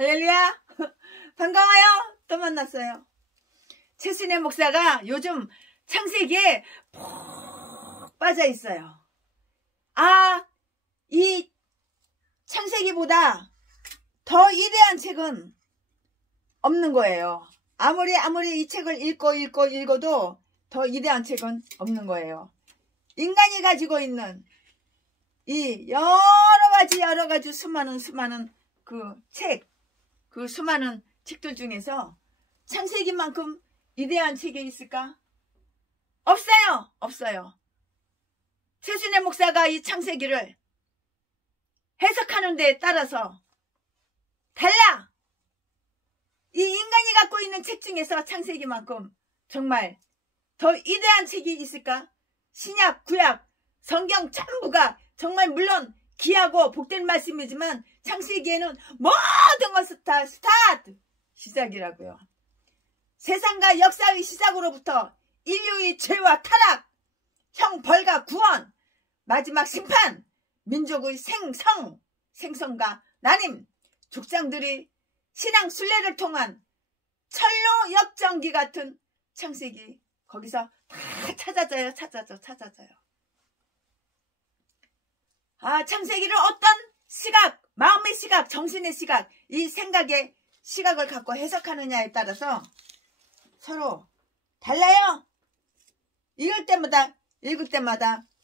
할렐루야. 반가워요. 또 만났어요. 최순애 목사가 요즘 창세기에 푹 빠져 있어요. 이 창세기보다 더 위대한 책은 없는 거예요. 아무리 이 책을 읽어도 더 위대한 책은 없는 거예요. 인간이 가지고 있는 이 여러 가지 수많은 그 수많은 책들 중에서 창세기만큼 위대한 책이 있을까? 없어요. 최순애 목사가 이 창세기를 해석하는 데에 따라서 달라. 이 인간이 갖고 있는 책 중에서 창세기만큼 정말 더 위대한 책이 있을까? 신약, 구약, 성경 전부가 정말 물론 귀하고 복된 말씀이지만 창세기에는 모든 것을 다 스타트! 시작이라고요. 세상과 역사의 시작으로부터 인류의 죄와 타락, 형벌과 구원, 마지막 심판, 민족의 생성과 나님, 족장들이 신앙 순례를 통한 철로 역전기 같은 창세기 거기서 다 찾아져요. 창세기를 어떤 시각, 마음의 시각, 정신의 시각, 이 생각의 시각을 갖고 해석하느냐에 따라서 서로 달라요. 읽을 때마다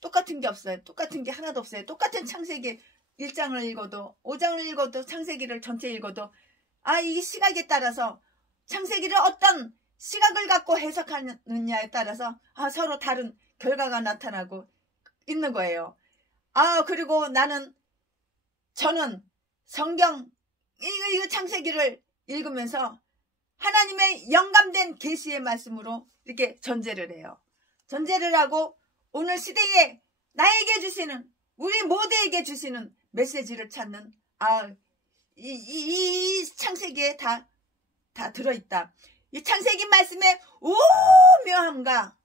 똑같은 게 없어요. 똑같은 게 하나도 없어요. 똑같은 창세기 1장을 읽어도 5장을 읽어도 창세기를 전체 읽어도 이 시각에 따라서 창세기를 어떤 시각을 갖고 해석하느냐에 따라서 서로 다른 결과가 나타나고 있는 거예요. 그리고 저는 성경 이 창세기를 읽으면서 하나님의 영감된 계시의 말씀으로 이렇게 전제를 해요. 전제를 하고 오늘 시대에 나에게 주시는, 우리 모두에게 주시는 메시지를 찾는 이 창세기에 다 들어있다. 이 창세기 말씀의 오묘함과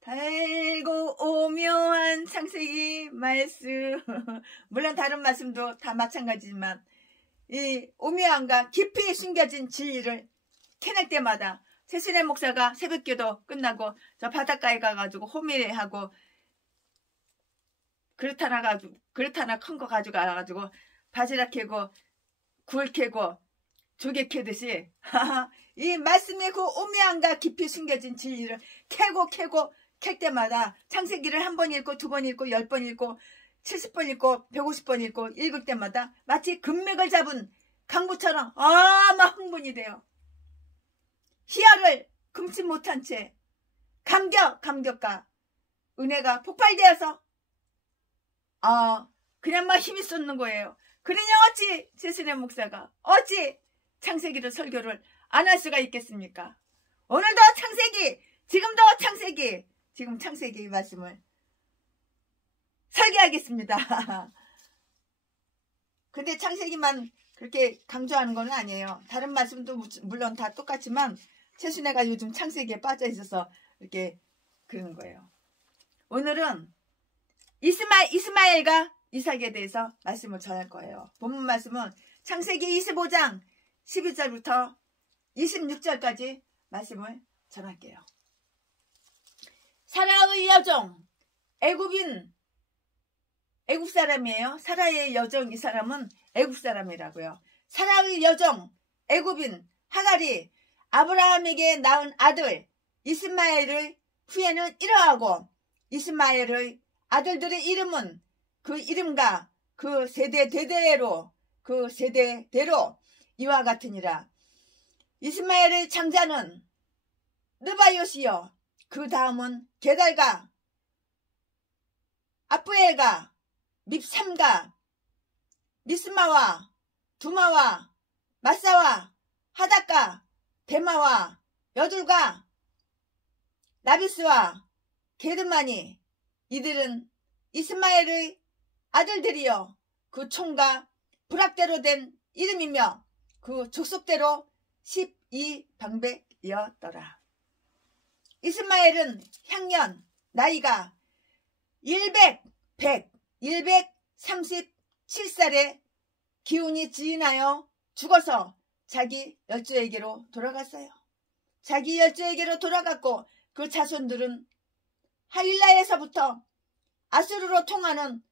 달고 오묘한 창세기 말씀 물론 다른 말씀도 다 마찬가지지만 이 오묘함과 깊이 숨겨진 진리를 캐낼 때마다 최순애 목사가 새벽기도 끝나고 저 바닷가에 가가지고 호미하고 그릇 하나 큰 거 가져가가지고 바지락 캐고 굴 캐고 조개 캐듯이 이 말씀의 그 오묘함과 깊이 숨겨진 진리를 캐고 캘 때마다 창세기를 한 번 읽고 2번 읽고 10번 읽고 70번 읽고 150번 읽고 읽을 때마다 마치 금맥을 잡은 강구처럼 막 흥분이 돼요. 희열을 금치 못한 채 감격과 은혜가 폭발되어서 그냥 막 힘이 쏟는 거예요. 그러냐 어찌 최순애 목사가 어찌 창세기를 설교를 안 할 수가 있겠습니까? 오늘도 창세기, 지금도 창세기, 지금 창세기 말씀을 설교하겠습니다. 근데 창세기만 그렇게 강조하는 건 아니에요. 다른 말씀도 물론 다 똑같지만 최순애가 요즘 창세기에 빠져 있어서 이렇게 그러는 거예요. 오늘은 이스마엘과 이삭에 대해서 말씀을 전할 거예요. 본문 말씀은 창세기 25장 12절부터 26절까지 말씀을 전할게요. 사라의 여종, 애굽 사람이에요. 사라의 여종, 이 사람은 애굽 사람이라고요. 사라의 여종, 애굽인 하갈이 아브라함에게 낳은 아들 이스마엘의 후예는 이러하고 이스마엘의 아들들의 이름은 그 이름과 그 세대대로 이와 같으니라. 이스마엘의 장자는 느바요시요, 그 다음은 게달과 아프엘과 밉삼과 미스마와 두마와 마사와 하닷과 데마와 여둘과 나비스와 게르마니, 이들은 이스마엘의 아들들이요 그 총과 부락대로 된 이름이며 그 족속대로 12방백이었더라. 이스마엘은 향년 나이가 137살에 기운이 지나여 죽어서 자기 열조에게로 돌아갔어요. 자기 열조에게로 돌아갔고 그 자손들은 하윌라에서부터 아수르로 통하는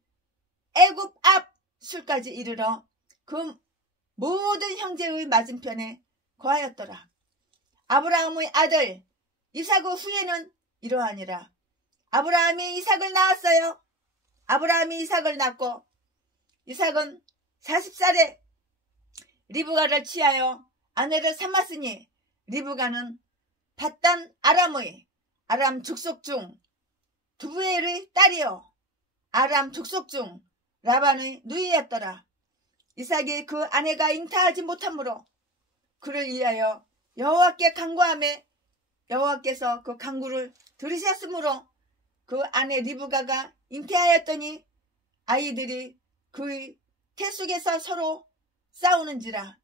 애굽 앞 술까지 이르러 그 모든 형제의 맞은편에 거하였더라. 아브라함의 아들 이삭 후에는 이러하니라. 아브라함이 이삭을 낳았어요. 아브라함이 이삭을 낳고 이삭은 40살에 리브가를 취하여 아내를 삼았으니 리브가는 밧단 아람의 아람 족속 중 두부엘의 딸이요 아람 족속 중 라반의 누이였더라. 이삭이 그 아내가 잉타하지 못하므로 그를 위하여 여호와께 간구하매 여호와께서 그 간구를 들으셨으므로 그 아내 리브가가 잉태하였더니 아이들이 그의 태 속에서 서로 싸우는지라.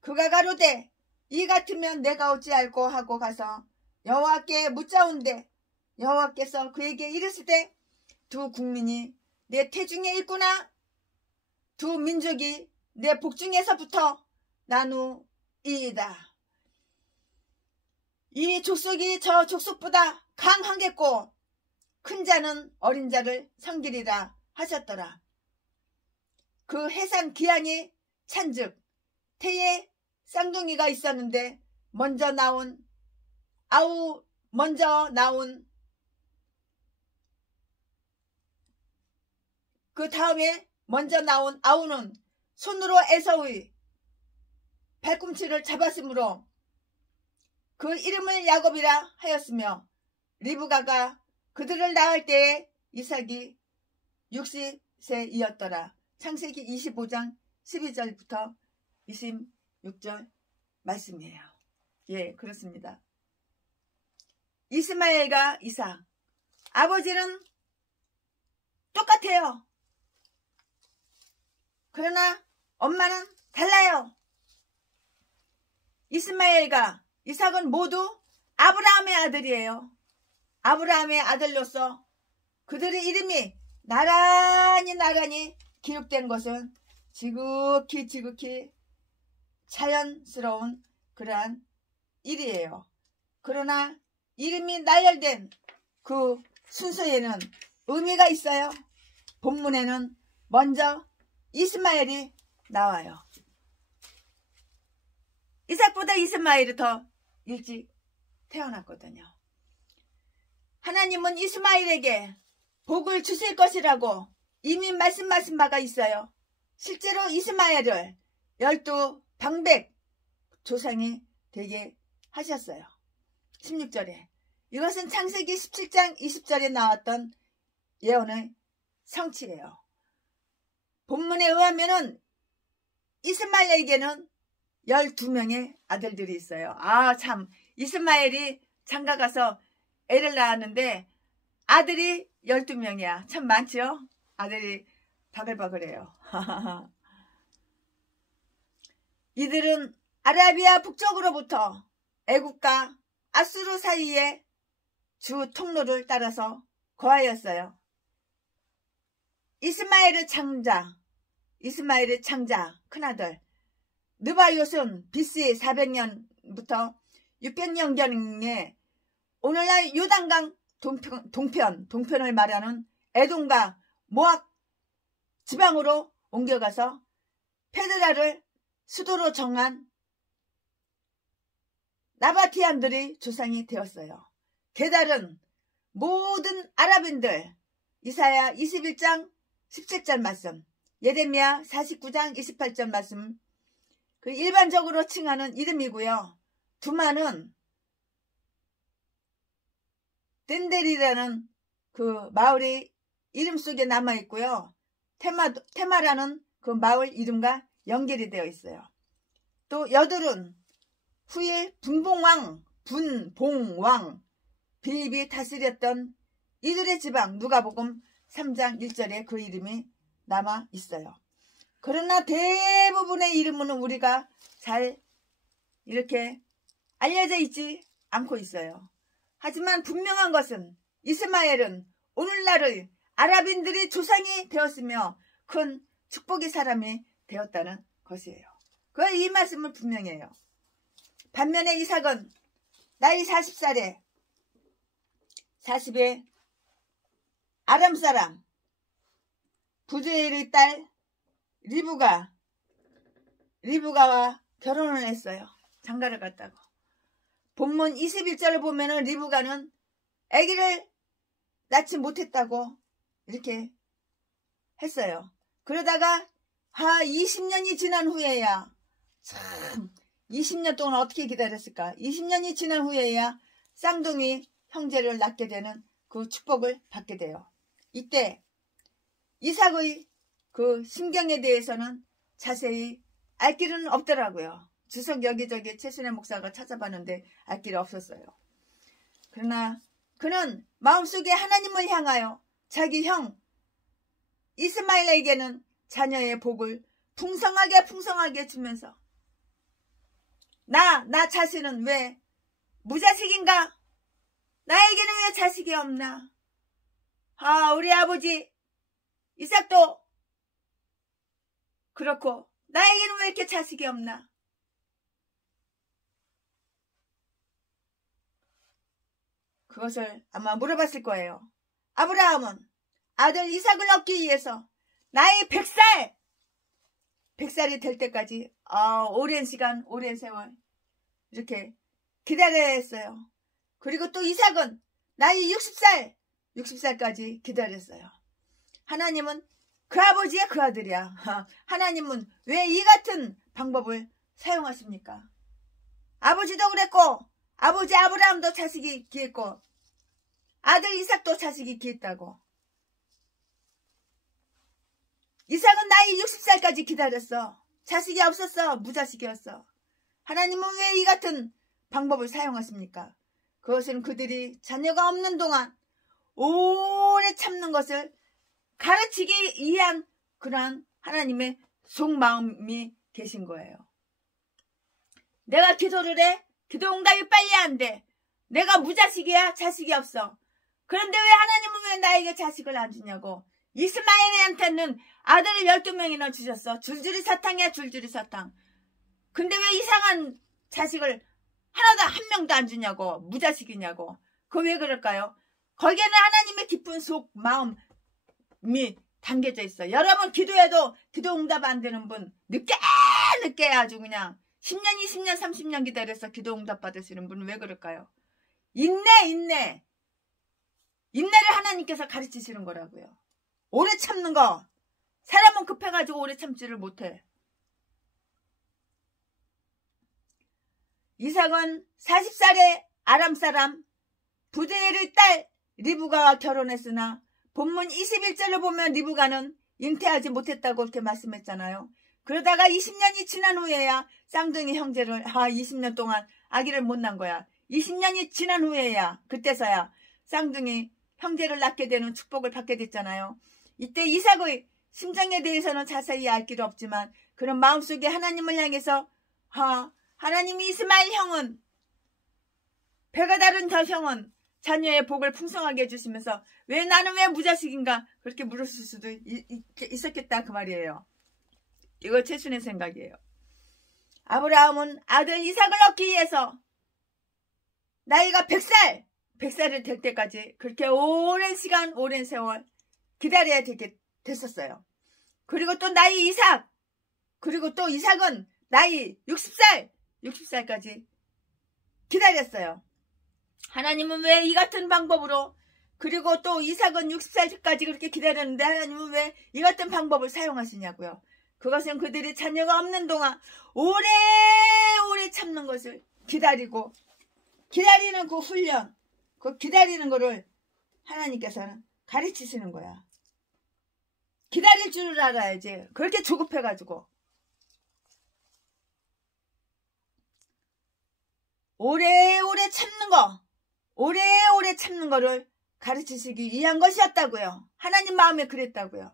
그가 가로되 이 같으면 내가 어찌할꼬 하고 가서 여호와께 묻자온대 여호와께서 그에게 이르시되 두 국민이 내 태중에 있구나. 두 민족이 내 복중에서부터 나누이다. 이 족속이 저 족속보다 강하겠고 큰 자는 어린 자를 섬기리라 하셨더라. 그 해산 기한이 찬즉 태에 쌍둥이가 있었는데 먼저 나온 그 다음에 먼저 나온 아우는 손으로 에서의 발꿈치를 잡았으므로 그 이름을 야곱이라 하였으며 리브가가 그들을 낳을 때에 이삭이 60세이었더라. 창세기 25장 12절부터 26절 말씀이에요. 예, 그렇습니다. 이스마엘과 이삭 아버지는 똑같아요. 그러나 엄마는 달라요. 이스마엘과 이삭은 모두 아브라함의 아들이에요. 아브라함의 아들로서 그들의 이름이 나란히 기록된 것은 지극히 자연스러운 그러한 일이에요. 그러나 이름이 나열된 그 순서에는 의미가 있어요. 본문에는 먼저 이스마엘이 나와요. 이삭보다 이스마엘이 더 일찍 태어났거든요. 하나님은 이스마엘에게 복을 주실 것이라고 이미 말씀하신 바가 있어요. 실제로 이스마엘을 12방백 조상이 되게 하셨어요. 16절에 이것은 창세기 17장 20절에 나왔던 예언의 성취예요. 본문에 의하면은 이스마엘에게는 12명의 아들들이 있어요. 아, 참 이스마엘이 장가가서 애를 낳았는데 아들이 12명이야. 참 많죠? 아들이 바글바글해요. 이들은 아라비아 북쪽으로부터 애국과 아수르 사이에 주 통로를 따라서 거하였어요. 이스마엘의 창자 큰아들 느바요은 BC 400년부터 600년경에 오늘날 요단강 동편을 말하는 에돔과 모압 지방으로 옮겨가서 페드라를 수도로 정한 나바티안들의 조상이 되었어요. 게다른 모든 아랍인들 이사야 21장 17절 말씀, 예레미야 49장 28절 말씀 그 일반적으로 칭하는 이름이고요. 두마는 덴델이라는 그 마을의 이름 속에 남아있고요. 테마라는 그 마을 이름과 연결이 되어 있어요. 또 여둘은 후일 분봉왕 빌립이 다스렸던 이들의 지방 누가복음 3장 1절에 그 이름이 남아 있어요. 그러나 대부분의 이름은 우리가 잘 이렇게 알려져 있지 않고 있어요. 하지만 분명한 것은 이스마엘은 오늘날의 아랍인들의 조상이 되었으며 큰 축복의 사람이 되었다는 것이에요. 이 말씀은 분명해요. 반면에 이삭은 나이 40살에 40에 아람 사람 부두엘의 딸 리브가와 결혼을 했어요. 장가를 갔다고. 본문 21절을 보면은 리브가는 아기를 낳지 못했다고 이렇게 했어요. 그러다가 20년이 지난 후에야, 참 20년 동안 어떻게 기다렸을까. 20년이 지난 후에야 쌍둥이 형제를 낳게 되는 그 축복을 받게 돼요. 이때 이삭의 그 심경에 대해서는 자세히 알 길은 없더라고요. 주석 여기저기 최순애 목사가 찾아봤는데 알 길이 없었어요. 그러나 그는 마음속에 하나님을 향하여 자기 형 이스마엘에게는 자녀의 복을 풍성하게 주면서 나 자신은 왜 무자식인가? 나에게는 왜 자식이 없나? 우리 아버지 이삭도 그렇고 나에게는 왜 이렇게 자식이 없나? 그것을 아마 물어봤을 거예요. 아브라함은 아들 이삭을 얻기 위해서 나이 100살이 될 때까지 오랜 시간, 오랜 세월 이렇게 기다려야 했어요. 그리고 또 이삭은 나이 60살까지 기다렸어요. 하나님은 그 아버지야 그 아들이야. 하나님은 왜 이 같은 방법을 사용하십니까? 아버지도 그랬고 아버지 아브라함도 자식이 귀했고 아들 이삭도 자식이 귀했다고. 이삭은 나이 60살까지 기다렸어. 자식이 없었어. 무자식이었어. 하나님은 왜 이 같은 방법을 사용하십니까? 그것은 그들이 자녀가 없는 동안 오래 참는 것을 가르치기 위한 그러한 하나님의 속마음이 계신 거예요. 내가 기도를 해. 기도 응답이 빨리 안 돼. 내가 무자식이야. 자식이 없어. 그런데 왜 하나님은 왜 나에게 자식을 안 주냐고. 이스마엘한테는 아들을 12명이나 주셨어. 줄줄이 사탕이야. 줄줄이 사탕. 근데 왜 이상한 자식을 하나도 한 명도 안 주냐고. 무자식이냐고. 그거 왜 그럴까요? 거기에는 하나님의 깊은 속 마음이 담겨져 있어. 여러분 기도해도 기도 응답 안 되는 분 늦게 아주 그냥 10년 20년 30년 기다려서 기도 응답 받으시는 분은 왜 그럴까요? 인내를 하나님께서 가르치시는 거라고요. 오래 참는 거. 사람은 급해가지고 오래 참지를 못해. 이삭은 40살에 아람 사람 부두엘의 딸 리브가와 결혼했으나 본문 21절을 보면 리브가는 잉태하지 못했다고 이렇게 말씀했잖아요. 그러다가 20년이 지난 후에야 쌍둥이 형제를 20년 동안 아기를 못 낳은 거야. 20년이 지난 후에야 그때서야 쌍둥이 형제를 낳게 되는 축복을 받게 됐잖아요. 이때 이삭의 심정에 대해서는 자세히 알 길은 없지만 그런 마음속에 하나님을 향해서 하나님이 이스마엘 형은 배가 다른 저 형은 자녀의 복을 풍성하게 해주시면서 왜 나는 왜 무자식인가 그렇게 물었을 수도 있었겠다 그 말이에요. 이거 최순의 생각이에요. 아브라함은 아들 이삭을 얻기 위해서 나이가 100살이 될 때까지 그렇게 오랜 시간 오랜 세월 기다려야 됐었어요. 그리고 또 나이 이삭 그리고 또 이삭은 나이 60살까지 기다렸어요. 하나님은 왜 이 같은 방법으로 그리고 또 이삭은 60살까지 그렇게 기다렸는데 하나님은 왜 이 같은 방법을 사용하시냐고요. 그것은 그들이 자녀가 없는 동안 오래 참는 것을 기다리는 그 훈련 그 기다리는 거를 하나님께서는 가르치시는 거야. 기다릴 줄을 알아야지. 그렇게 조급해가지고 오래 참는 거를 가르치시기 위한 것이었다고요. 하나님 마음에 그랬다고요.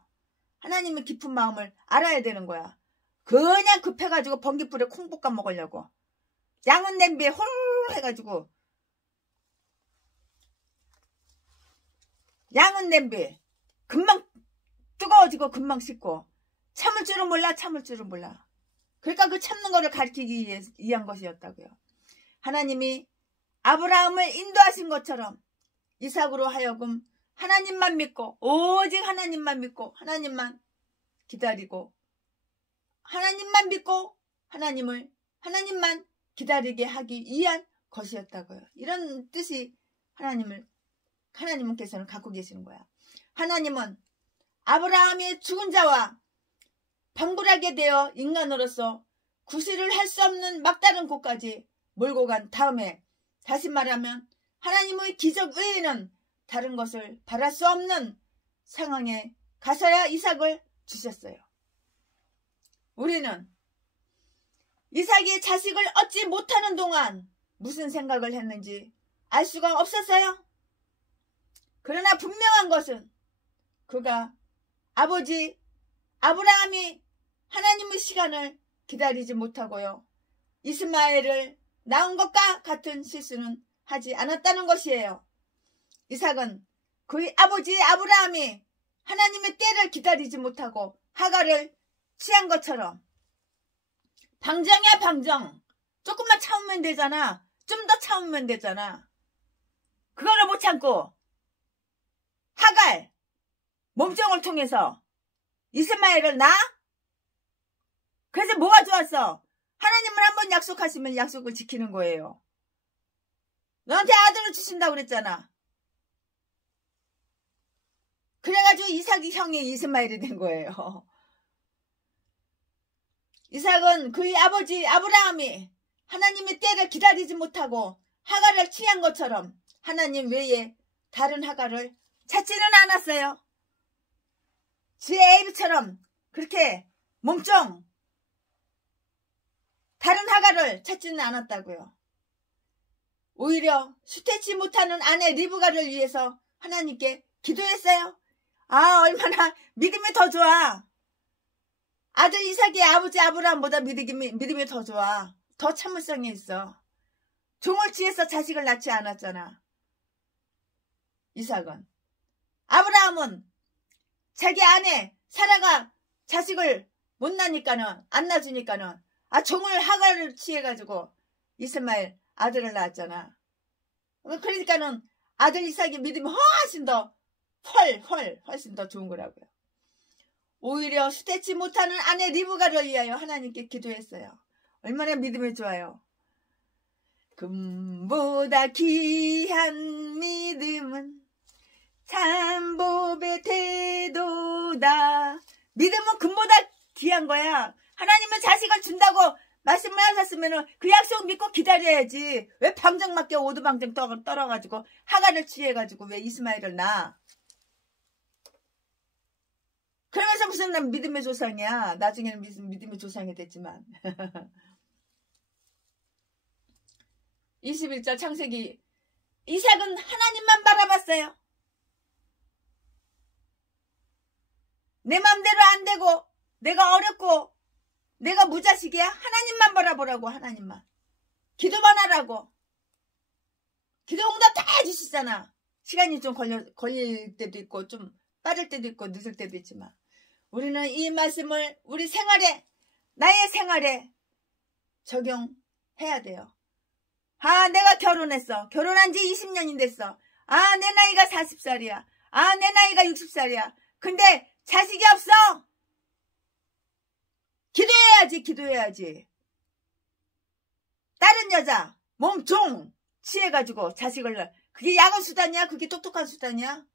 하나님의 깊은 마음을 알아야 되는 거야. 그냥 급해가지고 번깃불에 콩 볶아 먹으려고 양은 냄비에 홀 해가지고 양은 냄비 금방 뜨거워지고 금방 식고 참을 줄은 몰라. 그러니까 그 참는 거를 가르치기 위한 것이었다고요. 하나님이 아브라함을 인도하신 것처럼 이삭으로 하여금 하나님만 믿고 오직 하나님만 믿고 하나님만 기다리고 하나님만 믿고 하나님만 기다리게 하기 위한 것이었다고요. 이런 뜻이 하나님께서는 갖고 계시는 거야. 하나님은 아브라함의 죽은 자와 방불하게 되어 인간으로서 구실을 할 수 없는 막다른 곳까지 몰고 간 다음에, 다시 말하면 하나님의 기적 외에는 다른 것을 바랄 수 없는 상황에 가서야 이삭을 주셨어요. 우리는 이삭이 자식을 얻지 못하는 동안 무슨 생각을 했는지 알 수가 없었어요. 그러나 분명한 것은 그가 아버지 아브라함이 하나님의 시간을 기다리지 못하고요, 이스마엘을 낳은 것과 같은 실수는 하지 않았다는 것이에요. 이삭은 그의 아버지 아브라함이 하나님의 때를 기다리지 못하고 하갈을 취한 것처럼, 방정이야 방정, 조금만 참으면 되잖아, 좀 더 참으면 되잖아, 그거를 못 참고 하갈 몸종을 통해서 이스마엘을 낳아? 그래서 뭐가 좋았어? 하나님은 한번 약속하시면 약속을 지키는 거예요. 너한테 아들을 주신다고 그랬잖아. 그래가지고 이삭이 형이 이스마엘이 된 거예요. 이삭은 그의 아버지 아브라함이 하나님의 때를 기다리지 못하고 하갈을 취한 것처럼 하나님 외에 다른 하갈을 찾지는 않았어요. 지 에이브처럼 그렇게 몸종 다른 하갈을 찾지는 않았다고요. 오히려 수태치 못하는 아내 리브가를 위해서 하나님께 기도했어요. 아, 얼마나 믿음이 더 좋아. 아들 이삭이 아버지 아브라함보다 믿음이 더 좋아. 더 참을성이 있어. 종을 취해서 자식을 낳지 않았잖아. 이삭은. 아브라함은 자기 아내 사라가 자식을 못 낳으니까는, 안 낳아주니까는 종을 하갈을 취해가지고 이스마엘 아들을 낳았잖아. 그러니까는 아들 이삭의 믿음이 훨씬 더 훨씬 더 좋은 거라고요. 오히려 수태치 못하는 아내 리브가를 위하여 하나님께 기도했어요. 얼마나 믿음이 좋아요. 금보다 귀한 믿음은 참법의 태도다. 믿음은 금보다 귀한 거야. 하나님은 자식을 준다고 말씀을 하셨으면 그 약속 믿고 기다려야지. 왜 방정 맡겨 오두방정 떨어가지고 하갈을 취해가지고 왜 이스마엘을 낳아? 그러면서 무슨 난 믿음의 조상이야. 나중에는 믿음의 조상이 됐지만. 21절 창세기. 이삭은 하나님만 바라봤어요. 내 맘대로 안 되고 내가 어렵고 내가 무자식이야? 하나님만 바라보라고. 하나님만. 기도만 하라고. 기도 응답 다 해주시잖아. 시간이 좀 걸릴 때도 있고 좀 빠를 때도 있고 늦을 때도 있지만 우리는 이 말씀을 우리 생활에, 나의 생활에 적용해야 돼요. 아, 내가 결혼했어. 결혼한 지 20년이 됐어. 아, 내 나이가 40살이야. 아, 내 나이가 60살이야. 근데 자식이 없어. 기도해야지. 다른 여자 몸종 취해가지고 자식을, 그게 야간 수단이야? 그게 똑똑한 수단이야?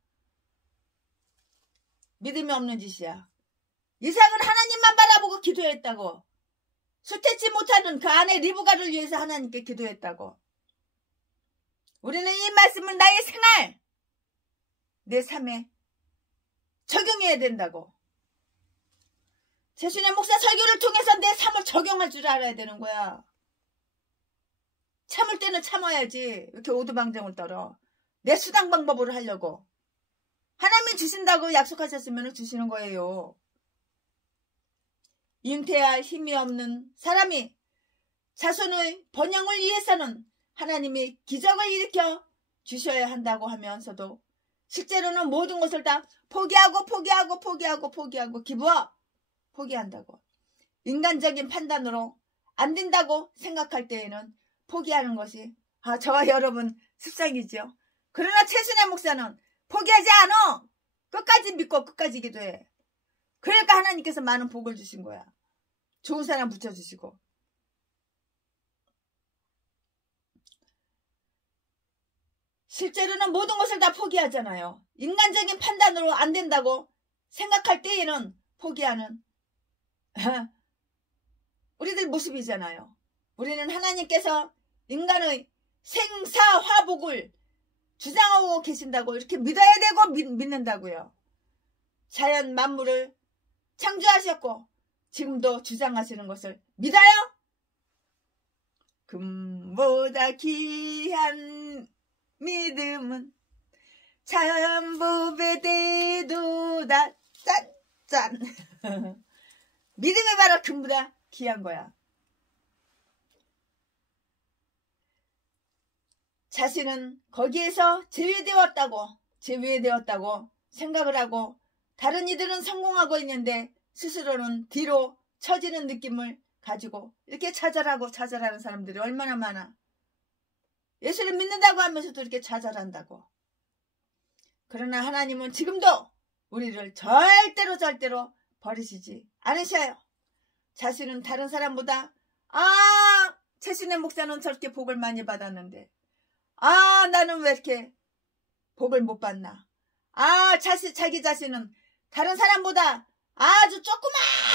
믿음이 없는 짓이야. 이삭은 하나님만 바라보고 기도했다고. 수태치 못하는 그 아내 리브가를 위해서 하나님께 기도했다고. 우리는 이 말씀을 나의 생활, 내 삶에 적용해야 된다고. 최순애 목사 설교를 통해서 내 삶을 적용할 줄 알아야 되는 거야. 참을 때는 참아야지. 이렇게 오두방정을 떨어. 내 수당 방법으로 하려고. 하나님이 주신다고 약속하셨으면 주시는 거예요. 잉태할 힘이 없는 사람이 자손의 번영을 위해서는 하나님이 기적을 일으켜 주셔야 한다고 하면서도 실제로는 모든 것을 다 포기하고 포기한다고. 인간적인 판단으로 안 된다고 생각할 때에는 포기하는 것이 저와 여러분 습성이죠. 그러나 최순애 목사는 포기하지 않아. 끝까지 믿고 끝까지 기도해. 그러니까 하나님께서 많은 복을 주신 거야. 좋은 사람 붙여주시고. 실제로는 모든 것을 다 포기하잖아요. 인간적인 판단으로 안 된다고 생각할 때에는 포기하는 우리들 모습이잖아요. 우리는 하나님께서 인간의 생사화복을 주장하고 계신다고 이렇게 믿어야 되고 믿는다고요. 자연 만물을 창조하셨고 지금도 주장하시는 것을 믿어요? 금보다 귀한 믿음은 천법의 대도다. 짠짠. 믿음이 바로 금보다 귀한 거야. 자신은 거기에서 제외되었다고 생각을 하고 다른 이들은 성공하고 있는데 스스로는 뒤로 처지는 느낌을 가지고 이렇게 좌절하는 사람들이 얼마나 많아. 예수를 믿는다고 하면서도 이렇게 좌절한다고. 그러나 하나님은 지금도 우리를 절대로 버리시지 않으셔요. 자신은 다른 사람보다 최순애 목사는 저렇게 복을 많이 받았는데 나는 왜 이렇게 복을 못 받나. 자기 자신은 다른 사람보다 아주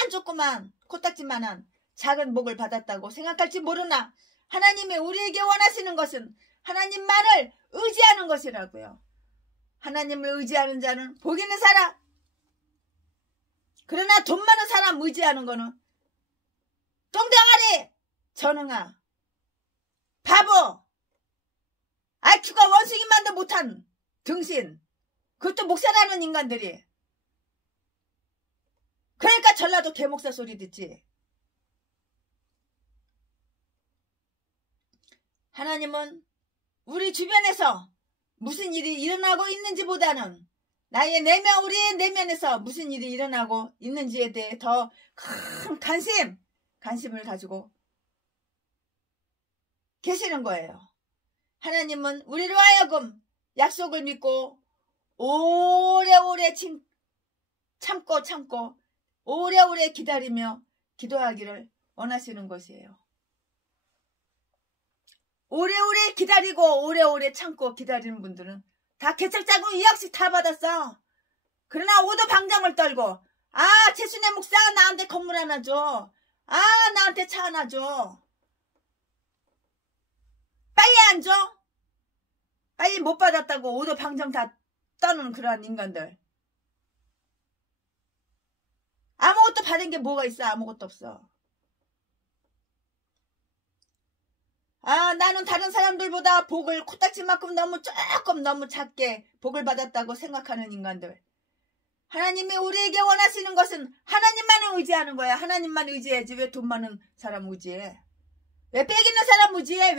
조그만 코딱지만한 작은 복을 받았다고 생각할지 모르나 하나님이 우리에게 원하시는 것은 하나님만을 의지하는 것이라고요. 하나님을 의지하는 자는 복 있는 사람. 그러나 돈 많은 사람 의지하는 거는 똥덩아리, 전응아, 바보, IQ가 원숭이만도 못한 등신, 그것도 목사라는 인간들이. 그러니까 전라도 개목사 소리 듣지. 하나님은 우리 주변에서 무슨 일이 일어나고 있는지보다는 우리의 내면에서 무슨 일이 일어나고 있는지에 대해 더 큰 관심을 가지고 계시는 거예요. 하나님은 우리로 하여금 약속을 믿고 오래오래 참고 오래오래 기다리며 기도하기를 원하시는 것이에요. 오래오래 기다리고 오래오래 참고 기다리는 분들은 다 개척자금 2억씩 다 받았어. 그러나 오도방정을 떨고 최순애 목사 나한테 건물 하나 줘. 나한테 차 하나 줘. 빨리 안 줘? 빨리 못 받았다고 오도방정 다 떠는 그러한 인간들. 아무것도 받은 게 뭐가 있어? 아무것도 없어. 나는 다른 사람들보다 복을 코딱지만큼 너무 작게 복을 받았다고 생각하는 인간들. 하나님이 우리에게 원하시는 것은 하나님만을 의지하는 거야. 하나님만 의지해야지. 왜 돈 많은 사람 의지해? 왜 빽 있는 사람 의지해?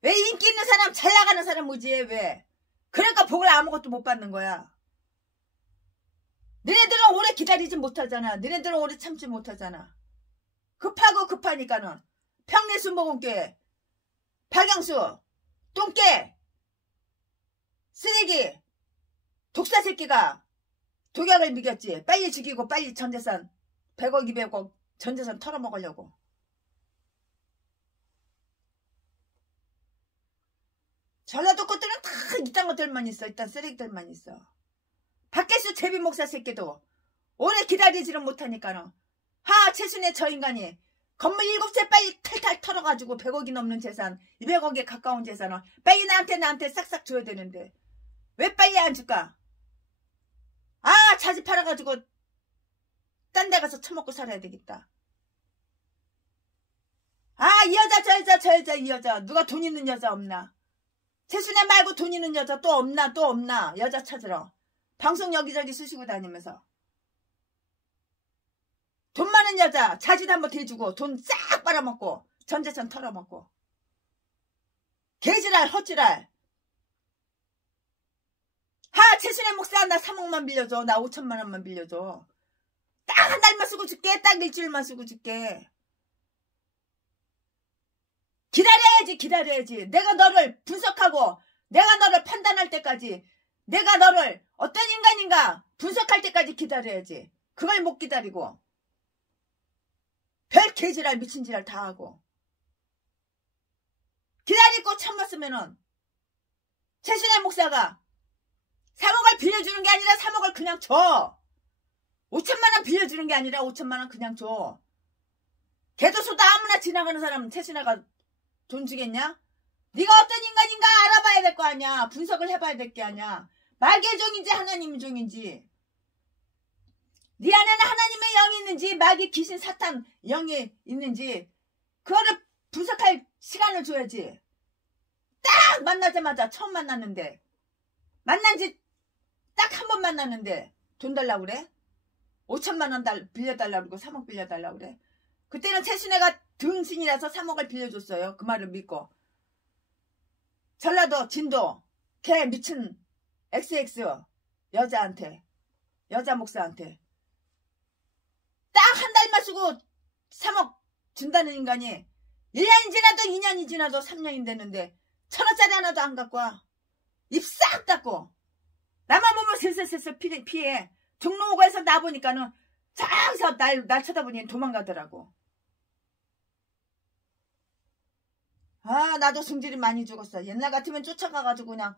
왜 인기 있는 사람, 잘 나가는 사람 의지해? 왜? 그러니까 복을 아무것도 못 받는 거야. 너네들은 오래 기다리지 못하잖아. 너네들은 오래 참지 못하잖아. 급하니까는 평내수 먹은께 박영수 똥개 쓰레기 독사 새끼가 독약을 먹였지. 빨리 죽이고 빨리 전재산 100억 200억 전재산 털어먹으려고. 전라도 것들은 다 이딴 것들만 있어. 이딴 쓰레기들만 있어. 박계수 제비 목사 새끼도 오래 기다리지를 못하니까는 최순애 저 인간이 건물 7채 빨리 탈탈 털어가지고 100억이 넘는 재산 200억에 가까운 재산을 빨리 나한테 싹싹 줘야 되는데 왜 빨리 안 줄까? 자지 팔아가지고 딴 데 가서 처먹고 살아야 되겠다. 이 여자 저 여자 이 여자 누가 돈 있는 여자 없나? 최순애 말고 돈 있는 여자 또 없나? 여자 찾으러 방송 여기저기 쓰시고 다니면서 돈 많은 여자 자지도 한번 대주고 돈 싹 빨아먹고 전재산 털어먹고 개지랄 헛지랄. 최순애 목사 나 3억만 빌려줘. 나 5천만 원만 빌려줘. 딱 한 달만 쓰고 줄게. 딱 일주일만 쓰고 줄게. 기다려야지. 내가 너를 분석하고 내가 너를 판단할 때까지, 내가 너를 어떤 인간인가 분석할 때까지 기다려야지. 그걸 못 기다리고 별 개지랄 미친 지랄 다 하고 기다리고 참았으면은 최순애 목사가 3억을 빌려주는 게 아니라 3억을 그냥 줘. 5천만 원 빌려주는 게 아니라 5천만 원 그냥 줘. 개도소도 아무나 지나가는 사람은 최순애가 돈 주겠냐? 네가 어떤 인간인가 알아봐야 될 거 아니야. 분석을 해봐야 될 게 아니야. 마귀의 종인지 하나님의 종인지, 네 안에는 하나님의 영이 있는지 마귀 귀신 사탄 영이 있는지 그거를 분석할 시간을 줘야지. 딱 만나자마자 처음 만났는데, 만난 지 딱 한 번 만났는데 돈 달라고 그래? 5천만 원 빌려달라고 그러고 3억 빌려달라고 그래. 그때는 최순애가 등신이라서 3억을 빌려줬어요. 그 말을 믿고. 전라도 진도 걔 미친 XX 여자한테, 여자 목사한테 딱 한 달만 쓰고 3억 준다는 인간이 1년이 지나도 2년이 지나도 3년이 됐는데 1,000원짜리 하나도 안 갖고 와. 입 싹 닫고 나만 보면 슬슬슬슬 피해. 종로구에서 나보니까는 저기서 날 쳐다보니 도망가더라고. 아, 나도 승질이 많이 죽었어. 옛날 같으면 쫓아가가지고 그냥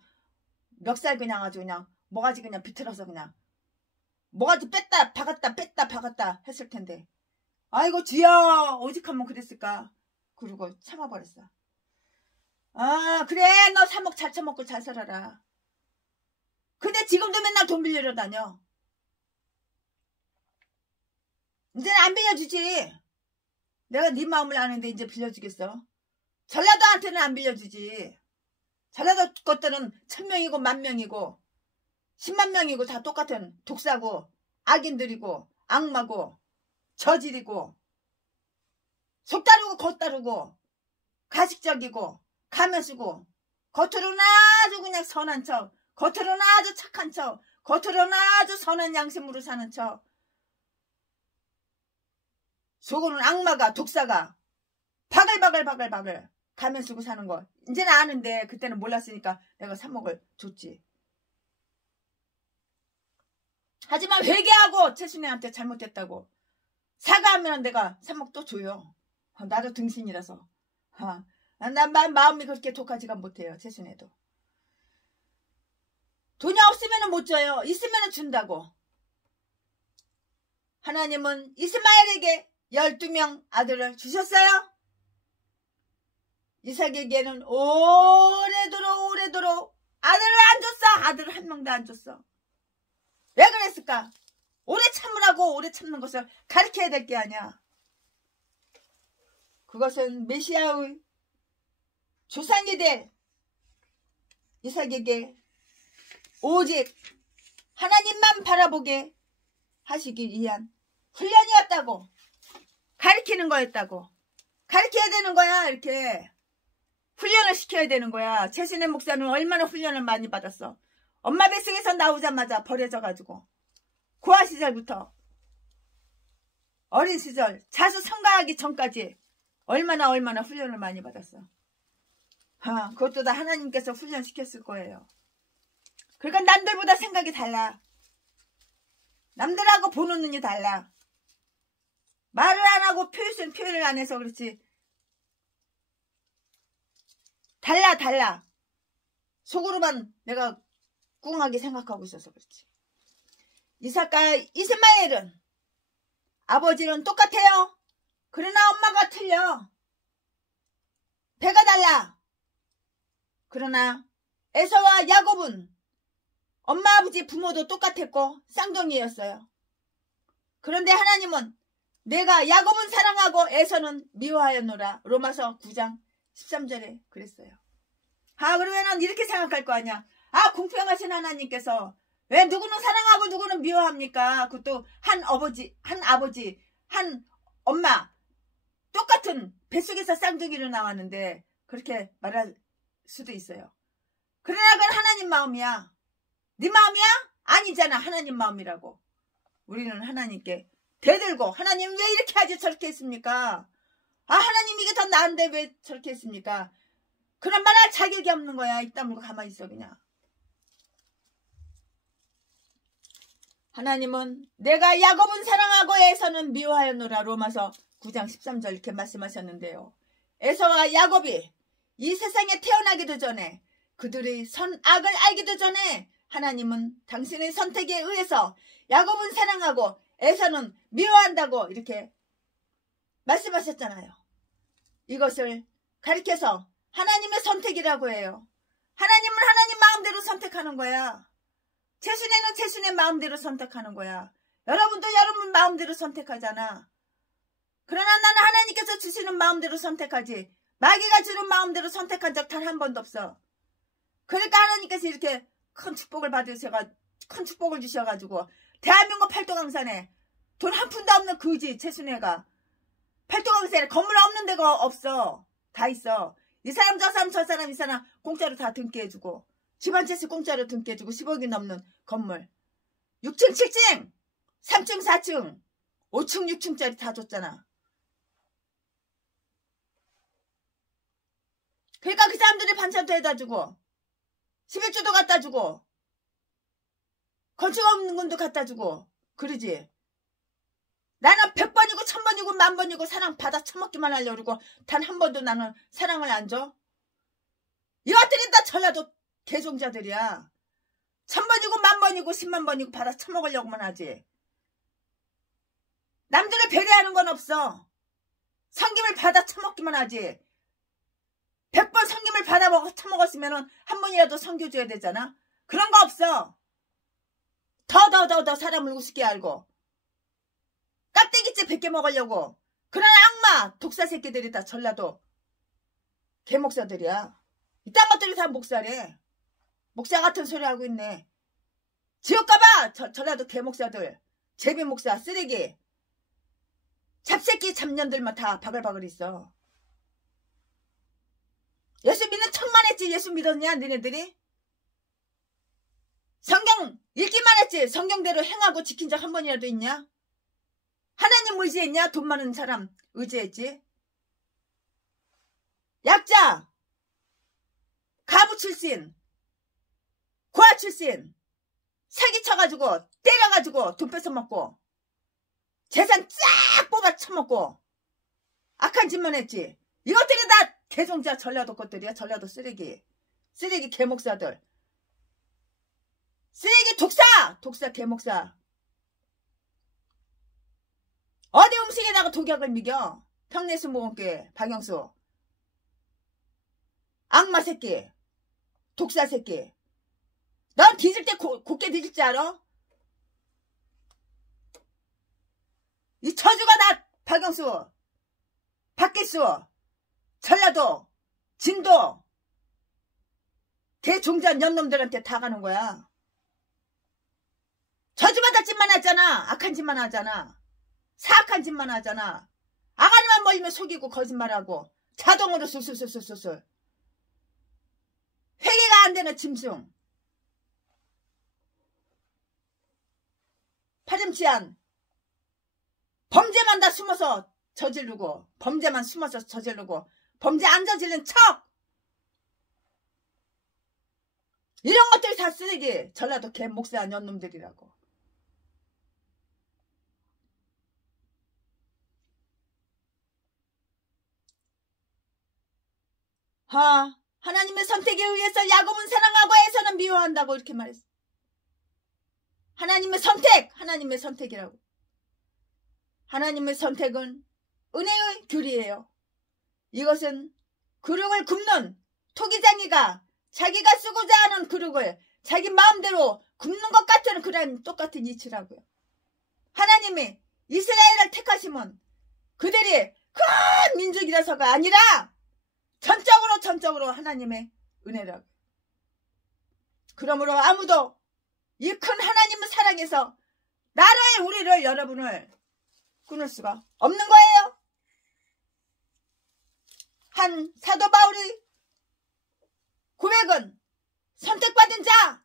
멱살 그냥 아주 그냥 모가지 그냥 비틀어서 그냥 모가지 뺐다 박았다 했을 텐데. 아이고 주여, 오직하면 그랬을까. 그러고 참아버렸어. 아, 그래, 너 3억 잘 처먹고 잘 살아라. 근데 지금도 맨날 돈 빌리러 다녀. 이제는 안 빌려주지. 내가 네 마음을 아는데 이제 빌려주겠어? 전라도한테는 안 빌려주지. 전라도 것들은 1,000명이고 10,000명이고 10만 명이고 다 똑같은 독사고 악인들이고 악마고 저질이고 속다르고 겉다르고 가식적이고 가면쓰고 겉으로는 아주 그냥 선한 척, 겉으로는 아주 착한 척, 겉으로는 아주 선한 양심으로 사는 척, 속으로는 악마가 독사가 바글바글 가면쓰고 사는 거 이제는 아는데 그때는 몰랐으니까 내가 3억을 줬지. 하지만 회개하고 최순애한테 잘못했다고 사과하면 내가 3억 또 줘요. 나도 등신이라서. 난 마음이 그렇게 독하지가 못해요. 최순애도. 돈이 없으면 못 줘요. 있으면 준다고. 하나님은 이스마엘에게 12명 아들을 주셨어요. 이삭에게는 오래도록 아들을 안 줬어. 아들을 한 명도 안 줬어. 왜 그랬을까? 오래 참으라고. 오래 참는 것을 가르쳐야 될 게 아니야. 그것은 메시아의 조상이 될 이삭에게 오직 하나님만 바라보게 하시기 위한 훈련이었다고. 가르치는 거였다고. 가르쳐야 되는 거야. 이렇게 훈련을 시켜야 되는 거야. 최순애 목사는 얼마나 훈련을 많이 받았어. 엄마 뱃속에서 나오자마자 버려져가지고 고아 시절부터 어린 시절 자수 성가하기 전까지 얼마나 훈련을 많이 받았어. 그것도 다 하나님께서 훈련시켰을 거예요. 그러니까 남들보다 생각이 달라. 남들하고 보는 눈이 달라. 말을 안 하고 표현을 안 해서 그렇지. 달라. 속으로만 내가 꿍하게 생각하고 있어서 그렇지. 이삭과 이스마엘은 아버지는 똑같아요. 그러나 엄마가 틀려. 배가 달라. 그러나 에서와 야곱은 엄마 아버지 부모도 똑같았고 쌍둥이였어요. 그런데 하나님은 내가 야곱은 사랑하고 에서는 미워하였노라. 로마서 9장 13절에 그랬어요. 그러면은 이렇게 생각할 거 아니야. 공평하신 하나님께서 왜 누구는 사랑하고 누구는 미워합니까? 그것도 한 아버지, 한 엄마 똑같은 뱃속에서 쌍둥이로 나왔는데 그렇게 말할 수도 있어요. 그러나 그건 하나님 마음이야. 네 마음이야? 아니잖아. 하나님 마음이라고. 우리는 하나님께 대들고 하나님 왜 이렇게 하지 저렇게 했습니까? 아 하나님 이게 더 나은데 왜 저렇게 했습니까? 그런 말 할 자격이 없는 거야. 입 다물고 가만히 있어 그냥. 하나님은 내가 야곱은 사랑하고 에서는 미워하였노라. 로마서 9장 13절 이렇게 말씀하셨는데요. 에서와 야곱이 이 세상에 태어나기도 전에 그들의 선악을 알기도 전에 하나님은 당신의 선택에 의해서 야곱은 사랑하고 에서는 미워한다고 이렇게 말씀하셨잖아요. 이것을 가리켜서 하나님의 선택이라고 해요. 하나님은 하나님 마음대로 선택하는 거야. 최순애는 최순애 마음대로 선택하는 거야. 여러분도 여러분 마음대로 선택하잖아. 그러나 나는 하나님께서 주시는 마음대로 선택하지 마귀가 주는 마음대로 선택한 적 단 한 번도 없어. 그러니까 하나님께서 이렇게 큰 축복을 큰 축복을 주셔가지고 대한민국 팔도강산에 돈 한 푼도 없는 그지 최순애가 팔도강산에 건물 없는 데가 없어. 다 있어. 이 사람 저 사람 저 사람 이 사람 공짜로 다 등기 해주고 집 한 채씩 공짜로 등기 해주고 10억이 넘는 건물 6층 7층 3층 4층 5층 6층짜리 다 줬잖아. 그러니까 그 사람들이 반찬도 해다 주고 11조도 갖다 주고 건축 없는 건도 갖다 주고 그러지. 나는 100번이고 1000번이고 10,000번이고 사랑 받아 처먹기만 하려고 그러고 단 한 번도 나는 사랑을 안 줘. 이것들이 다 전라도 개종자들이야. 1000번이고 10,000번이고 100,000번이고 받아 처먹으려고만 하지. 남들을 배려하는 건 없어. 성김을 받아 처먹기만 하지. 100번 성김을 받아 처먹었으면 한 번이라도 성겨줘야 되잖아. 그런 거 없어. 더 사람을 우습게 알고 깍대기째 100개 먹으려고 그런 악마 독사 새끼들이 다 전라도 개목사들이야. 이딴 것들이 다 목사래. 목사 같은 소리 하고 있네. 지옥 가봐. 전라도 개목사들 제비목사 쓰레기 잡새끼 잡년들만 다 바글바글 있어. 예수 믿는 척만 했지 예수 믿었냐 너네들이? 성경 읽기만 했지 성경대로 행하고 지킨 적 한 번이라도 있냐? 하나님 의지했냐? 돈 많은 사람 의지했지. 약자 가부 출신 고아 출신 사기쳐가지고 때려가지고 돈 뺏어먹고 재산 쫙 뽑아 쳐먹고 악한 짓만 했지. 이것들이 다 개종자 전라도 것들이야. 전라도 쓰레기 개목사들 쓰레기 독사 개목사. 어디 음식에다가 독약을 미겨. 평내수 모험교회 박영수 악마 새끼 독사 새끼. 넌 뒤질 때 곱게 뒤질 줄 알아? 이 처주가 다 박영수 박기수 전라도 진도 개종자 년놈들한테 다 가는 거야. 저주받을 짓만 하잖아. 악한 짓만 하잖아. 사악한 짓만 하잖아. 아가리만 멀리면 속이고 거짓말하고 자동으로 술술술술술 회개가 안 되는 짐승. 파렴치한 범죄만 다 숨어서 저지르고 범죄만 숨어서 저지르고 범죄 안 저지른 척. 이런 것들이 다 쓰레기 전라도 개목사 년놈들이라고. 하나님의 선택에 의해서 야곱은 사랑하고 에서는 미워한다고 이렇게 말했어. 하나님의 선택이라고. 하나님의 선택은 은혜의 규리예요. 이것은 그릇을 굽는 토기장이가 자기가 쓰고자 하는 그릇을 자기 마음대로 굽는 것 같은 그런 똑같은 이치라고요. 하나님이 이스라엘을 택하시면 그들이 큰 민족이라서가 아니라 전적으로 하나님의 은혜라고. 그러므로 아무도 이 큰 하나님의 사랑에서 나라의 우리를 여러분을 끊을 수가 없는 거예요. 한 사도 바울의 고백은 선택받은 자,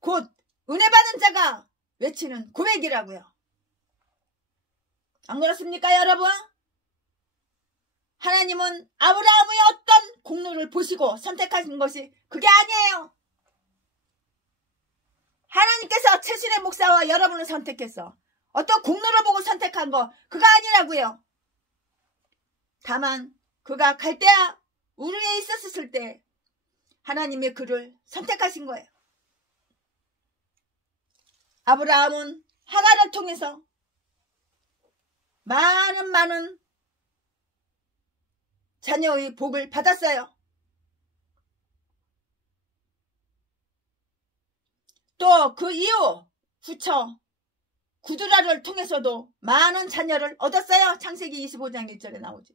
곧 은혜 받은 자가 외치는 고백이라고요. 안 그렇습니까 여러분? 하나님은 아브라함의 어떤 공로를 보시고 선택하신 것이 그게 아니에요. 하나님께서 최순의 목사와 여러분을 선택했어. 어떤 공로를 보고 선택한 거 그거 아니라고요. 다만 그가 갈대아 우르에 있었을 때 하나님의 그를 선택하신 거예요. 아브라함은 하갈을 통해서 많은 자녀의 복을 받았어요. 또 그 이후 후처 구두라를 통해서도 많은 자녀를 얻었어요. 창세기 25장 1절에 나오죠.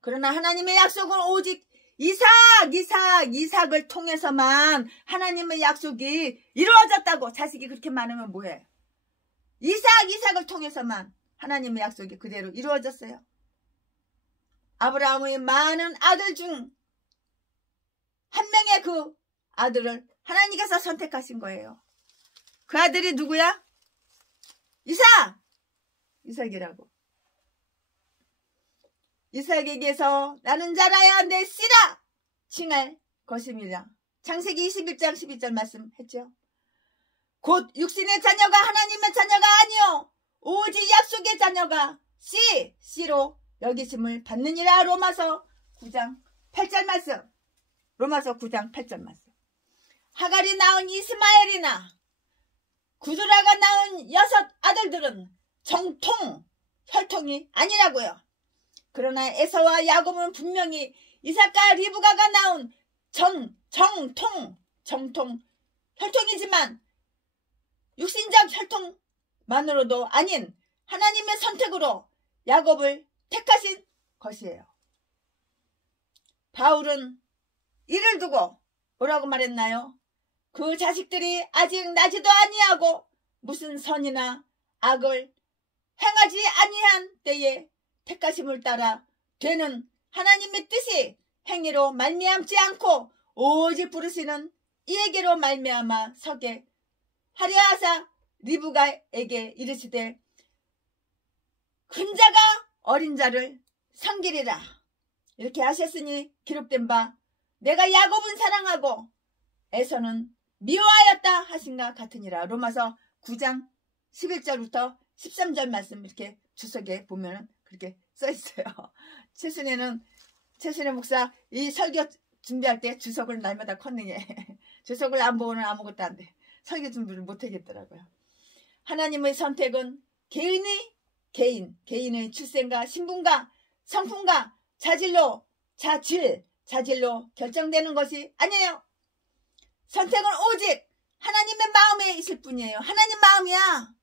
그러나 하나님의 약속은 오직 이삭을 통해서만 하나님의 약속이 이루어졌다고. 자식이 그렇게 많으면 뭐해? 이삭을 통해서만 하나님의 약속이 그대로 이루어졌어요. 아브라함의 많은 아들 중 한 명의 그 아들을 하나님께서 선택하신 거예요. 그 아들이 누구야? 이삭이라고. 이삭에게서 나는 자라야 내 씨라 칭할 것입니다. 창세기 21장 12절 말씀했죠. 곧 육신의 자녀가 하나님의 자녀가 아니요 오직 약속의 자녀가 씨로 여기심을 받느니라. 로마서 9장 8절 말씀. 로마서 9장 8절 말씀. 하갈이 낳은 이스마엘이나 구두라가 낳은 6 아들들은 정통 혈통이 아니라고요. 그러나 에서와 야곱은 분명히 이삭과 리브가가 낳은 정통 혈통이지만 육신적 혈통만으로도 아닌 하나님의 선택으로 야곱을 택하신 것이에요. 바울은 이를 두고 뭐라고 말했나요? 그 자식들이 아직 나지도 아니하고 무슨 선이나 악을 행하지 아니한 때에 택하심을 따라 되는 하나님의 뜻이 행위로 말미암지 않고 오직 부르시는 이에게로 말미암아 서게 하려 하사 리브가에게 이르시되 큰 자가 어린 자를 섬기리라. 이렇게 하셨으니 기록된 바 내가 야곱은 사랑하고 에서는 미워하였다 하신가 같으니라. 로마서 9장 11절부터 13절 말씀 이렇게 주석에 보면 그렇게 써있어요. 최순애 목사 이 설교 준비할 때 주석을 날마다 컨닝해. 주석을 안 보고는 아무것도 안 돼. 설교 준비를 못하겠더라고요. 하나님의 선택은 개인의 출생과 신분과 성품과 자질로 결정되는 것이 아니에요. 선택은 오직 하나님의 마음에 있을 뿐이에요. 하나님 마음이야.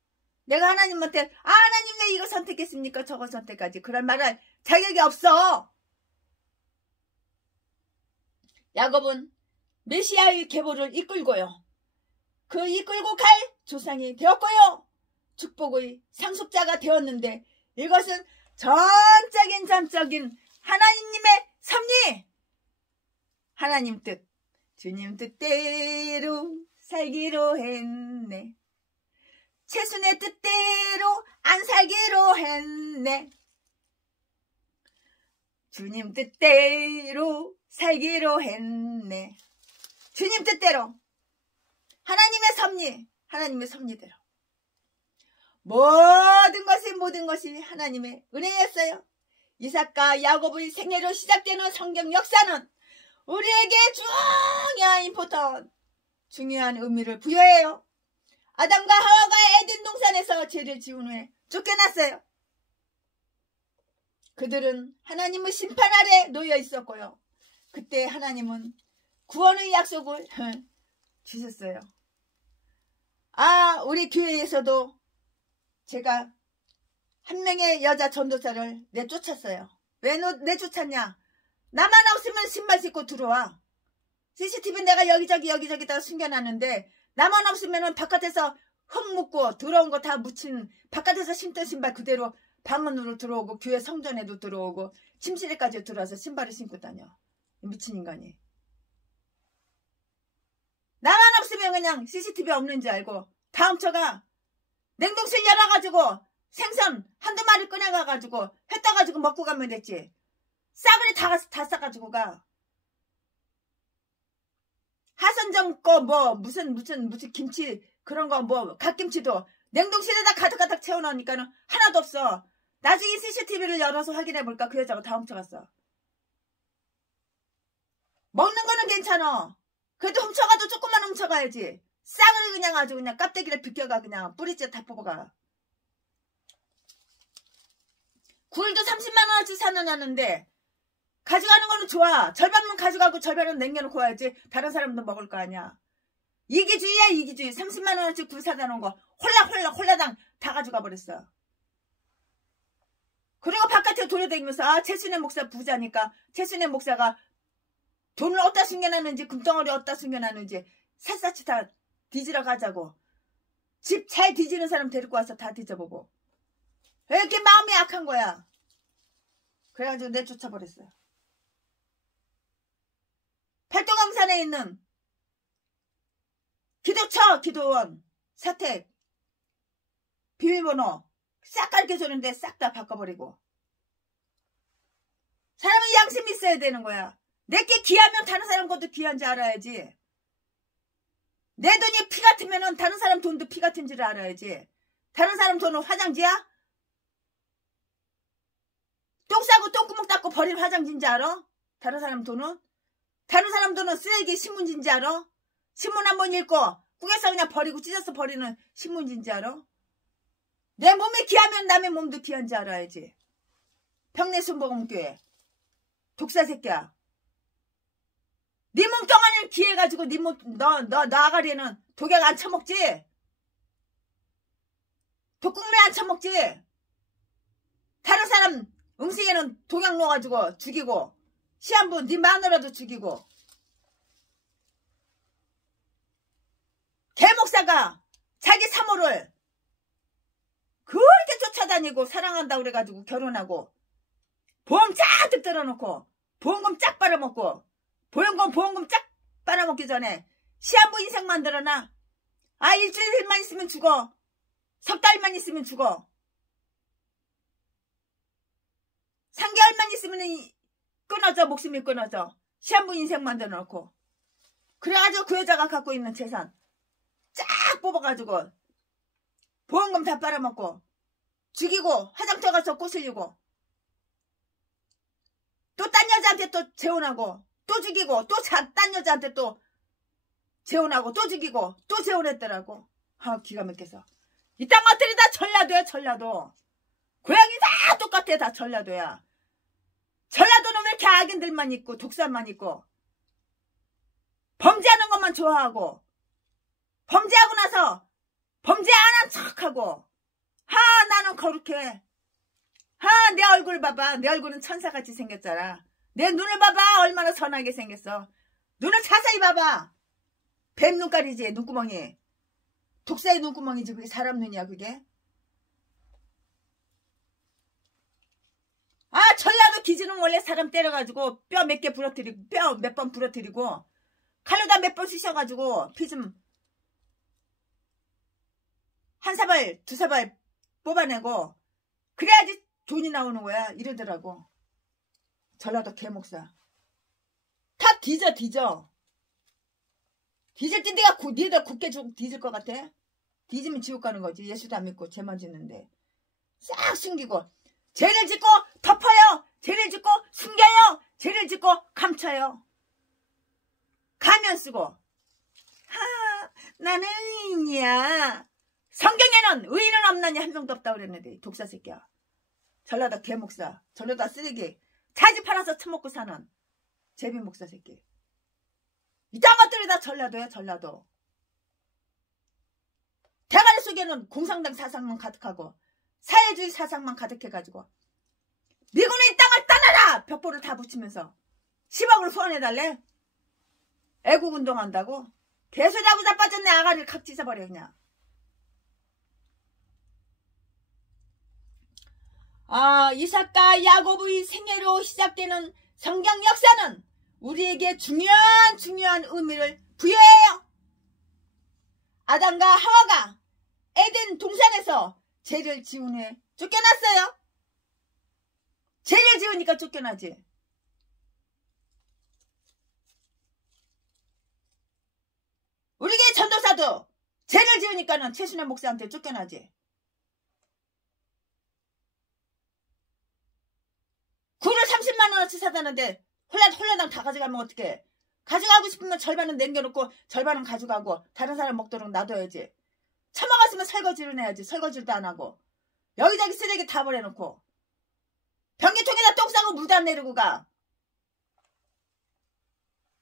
내가 하나님한테 하나님 왜 이거 선택했습니까? 저거 선택하지. 그런 말할 자격이 없어. 야곱은 메시아의 계보를 이끌고요. 그 이끌고 갈 조상이 되었고요. 축복의 상속자가 되었는데 이것은 전적인 하나님의 섭리. 하나님 뜻. 주님 뜻대로 살기로 했네. 최순의 뜻대로 안 살기로 했네. 주님 뜻대로 살기로 했네. 주님 뜻대로. 하나님의 섭리대로. 모든 것이 하나님의 은혜였어요. 이삭과 야곱의 생애로 시작되는 성경 역사는 우리에게 중요한 의미를 부여해요. 아담과 하와가 에덴 동산에서 죄를 지은 후에 쫓겨났어요. 그들은 하나님의 심판 아래 놓여 있었고요. 그때 하나님은 구원의 약속을 주셨어요. 우리 교회에서도 제가 한 명의 여자 전도사를 내쫓았어요. 왜 내쫓았냐? 나만 없으면 신발 신고 들어와. CCTV 내가 여기저기다가 숨겨놨는데 나만 없으면 바깥에서 흙 묻고 더러운 거 다 묻힌 바깥에서 신던 신발 그대로 방언으로 들어오고 교회 성전에도 들어오고 침실에까지 들어와서 신발을 신고 다녀. 미친 인간이. 나만 없으면 그냥 CCTV 없는 줄 알고 다 훔쳐가. 냉동실 열어가지고 생선 한두 마리 꺼내가가지고 회 떠가지고 먹고 가면 됐지. 싸그리 다 싸가지고 가. 하선정 거 뭐 무슨 김치 그런 거 뭐 갓김치도 냉동실에다 가득가득 채워놓으니까는 하나도 없어. 나중에 CCTV를 열어서 확인해볼까? 그 여자가 다 훔쳐갔어. 먹는 거는 괜찮아. 그래도 훔쳐가도 조금만 훔쳐가야지. 쌍을 그냥 아주 그냥 껍데기를 비껴가 그냥 뿌리째 다 뽑아가. 굴도 30만원어치 사느냐는데 가져가는 거는 좋아. 절반만 가져가고 절반은 남겨놓고 와야지. 다른 사람도 먹을 거 아니야. 이기주의야 이기주의. 30만원어치 굴 사다 놓은 거 홀라당 다 가져가 버렸어. 그리고 바깥에 돌아다니면서 최순애 목사 부자니까 최순애 목사가 돈을 어디다 숨겨놨는지 금덩어리 어디다 숨겨놨는지 샅샅이 다 뒤지러 가자고. 집 잘 뒤지는 사람 데리고 와서 다 뒤져보고. 왜 이렇게 마음이 약한 거야. 그래가지고 내쫓아버렸어요. 팔도강산에 있는 기도처 기도원 사택 비밀번호 싹 가르쳐주는데 싹 다 바꿔버리고. 사람은 양심이 있어야 되는 거야. 내게 귀하면 다른 사람 것도 귀한지 알아야지. 내 돈이 피 같으면 다른 사람 돈도 피 같은지를 알아야지. 다른 사람 돈은 화장지야? 똥 싸고 똥구멍 닦고 버린 화장지인지 알아? 다른 사람 돈은? 다른 사람 돈은 쓰레기 신문지인지 알아? 신문 한번 읽고 꾸겨서 그냥 버리고 찢어서 버리는 신문지인지 알아? 내 몸이 귀하면 남의 몸도 귀한지 알아야지. 평내순복음교회 독사 새끼야. 네 몸뚱아리는 귀해가지고 네 몸 너 아가리에는 독약 안 처먹지? 독국물 안 처먹지? 다른 사람 음식에는 독약 넣어가지고 죽이고 시한부 네 마누라도 죽이고. 개목사가 자기 사모를 그렇게 쫓아다니고 사랑한다고 그래가지고 결혼하고 보험 쫙 들어놓고 보험금 쫙 빨아먹고 보험금 쫙 빨아먹기 전에 시한부 인생 만들어놔. 아 일주일만 있으면 죽어. 석 달만 있으면 죽어. 3개월만 있으면 끊어져. 목숨이 끊어져. 시한부 인생 만들어놓고. 그래가지고 그 여자가 갖고 있는 재산 쫙 뽑아가지고 보험금 다 빨아먹고 죽이고 화장터 가서 꼬슬리고 또 딴 여자한테 또 재혼하고 또 죽이고 또 딴 여자한테 또 재혼하고 또 죽이고 또 재혼했더라고. 아 기가 막혀서. 이딴 것들이 다 전라도야. 전라도. 고향이 다 똑같아. 다 전라도야. 전라도는 왜 이렇게 악인들만 있고 독사만 있고 범죄하는 것만 좋아하고 범죄하고 나서 범죄 안 한 척하고. 나는 거룩해. 내 얼굴 봐봐. 내 얼굴은 천사같이 생겼잖아. 내 눈을 봐봐. 얼마나 선하게 생겼어. 눈을 자세히 봐봐. 뱀 눈깔이지. 눈구멍이. 독사의 눈구멍이지. 그게 사람 눈이야 그게. 전라도 기지는 원래 사람 때려가지고 뼈 몇 개 부러뜨리고 뼈 몇 번 부러뜨리고 칼로다 몇 번 쑤셔가지고 피 좀 한 사발 두 사발 뽑아내고 그래야지 돈이 나오는 거야. 이러더라고. 전라도 개목사. 다 뒤져. 뒤질 땐 내가 니들 굳게 뒤질 것 같아? 뒤지면 지옥 가는 거지. 예수도 안 믿고 죄만 짓는데. 싹 숨기고 죄를 짓고 덮어요. 죄를 짓고 숨겨요. 죄를 짓고 감춰요. 가면 쓰고. 나는 의인이야. 성경에는 의인은 없나니 한 명도 없다고 그랬는데 독사 새끼야. 전라도 개목사. 전라도 쓰레기. 자지 팔아서 처먹고 사는 제비 목사 새끼. 이딴 것들이 다 전라도야. 전라도. 대가리 속에는 공산당 사상만 가득하고 사회주의 사상만 가득해가지고 미군은 이 땅을 떠나라! 벽보를 다 붙이면서 10억을 후원해달래? 애국운동한다고? 개소리하고 자빠졌네. 아가리를 칵 찢어버려 그냥. 이삭과 야곱의 생애로 시작되는 성경 역사는 우리에게 중요한 의미를 부여해요. 아담과 하와가 에덴 동산에서 죄를 지은 후에 쫓겨났어요. 죄를 지으니까 쫓겨나지. 우리 교회 전도사도 죄를 지으니까는 최순애 목사한테 쫓겨나지. 굴을 30만 원어치 사다는데 홀라당 다 가져가면 어떡해. 가져가고 싶으면 절반은 남겨놓고 절반은 가져가고 다른 사람 먹도록 놔둬야지. 처먹었으면 설거지를 해야지. 설거지도 안 하고 여기저기 쓰레기 다 버려놓고 변기통에다 똥 싸고 물도 안 내리고 가.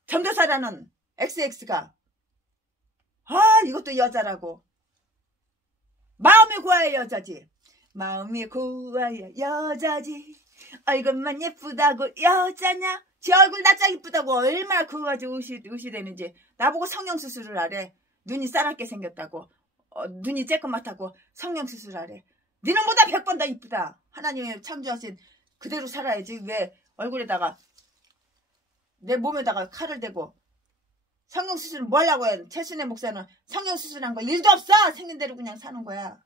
전도사라는 XX가. 아, 이것도 여자라고. 마음이 고와야 여자지. 마음이 고와야 여자지. 얼굴만 예쁘다고 여자냐. 제 얼굴 낯짝 이쁘다고 얼마나 그거 가지고 의시되는지. 나보고 성형수술을 하래. 눈이 싸납게 생겼다고. 눈이 쬐끄맣다고 성형수술을 하래. 니는보다 100번 더 이쁘다. 하나님이 창조하신 그대로 살아야지. 왜 얼굴에다가 내 몸에다가 칼을 대고. 성형수술은 뭐 하려고 해. 최순애 목사는 성형수술한 거 일도 없어. 생긴 대로 그냥 사는 거야.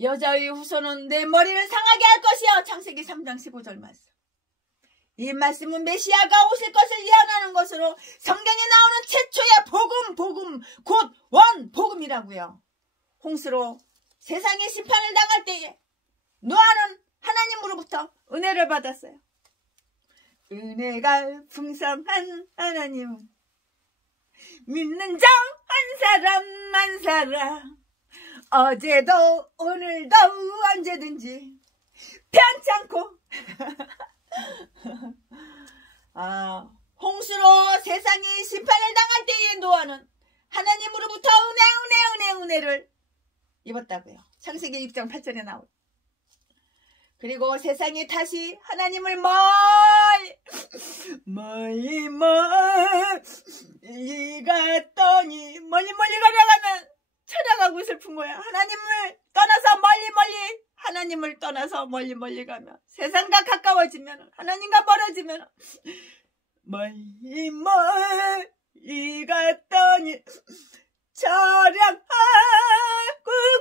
여자의 후손은 내 머리를 상하게 할 것이요. 창세기 3장 15절 말씀. 이 말씀은 메시아가 오실 것을 예언하는 것으로 성경에 나오는 최초의 복음 곧 원복음이라고요. 홍수로 세상의 심판을 당할 때에 노아는 하나님으로부터 은혜를 받았어요. 은혜가 풍성한 하나님은 믿는 자 한 사람 어제도 오늘도 언제든지 편찮고 홍수로 세상이 심판을 당할 때에 노아는 하나님으로부터 은혜를 입었다고요. 창세기 6장 8절에 나오죠. 그리고 세상이 다시 하나님을 멀리 갔더니 멀리 가려가면 찾아가고 슬픈 거야. 하나님을 떠나서 멀리 가면 세상과 가까워지면 하나님과 멀어지면 멀리 갔더니 찬양하고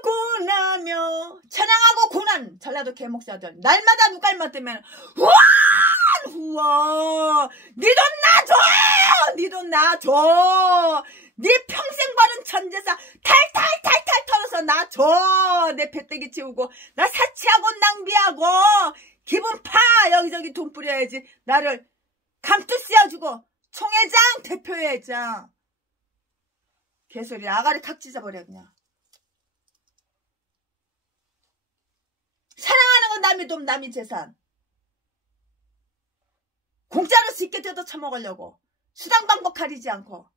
고나며 찬양하고 고난. 전라도 개목사들 날마다 눈깔만 뜨면 우와 네 돈 놔줘 네 평생 버는 전재산 탈탈 털어서 놔줘. 내 배때기 치우고 나 사치하고 낭비하고 기분 파 여기저기 돈 뿌려야지. 나를 감투 씌워주고 총회장 대표회장 개소리. 아가리 칵 찢어버려 그냥. 사랑하는 건 남의 돈 남의 재산. 공짜로 쉽게 뜯어 처먹으려고 수당 방법 가리지 않고.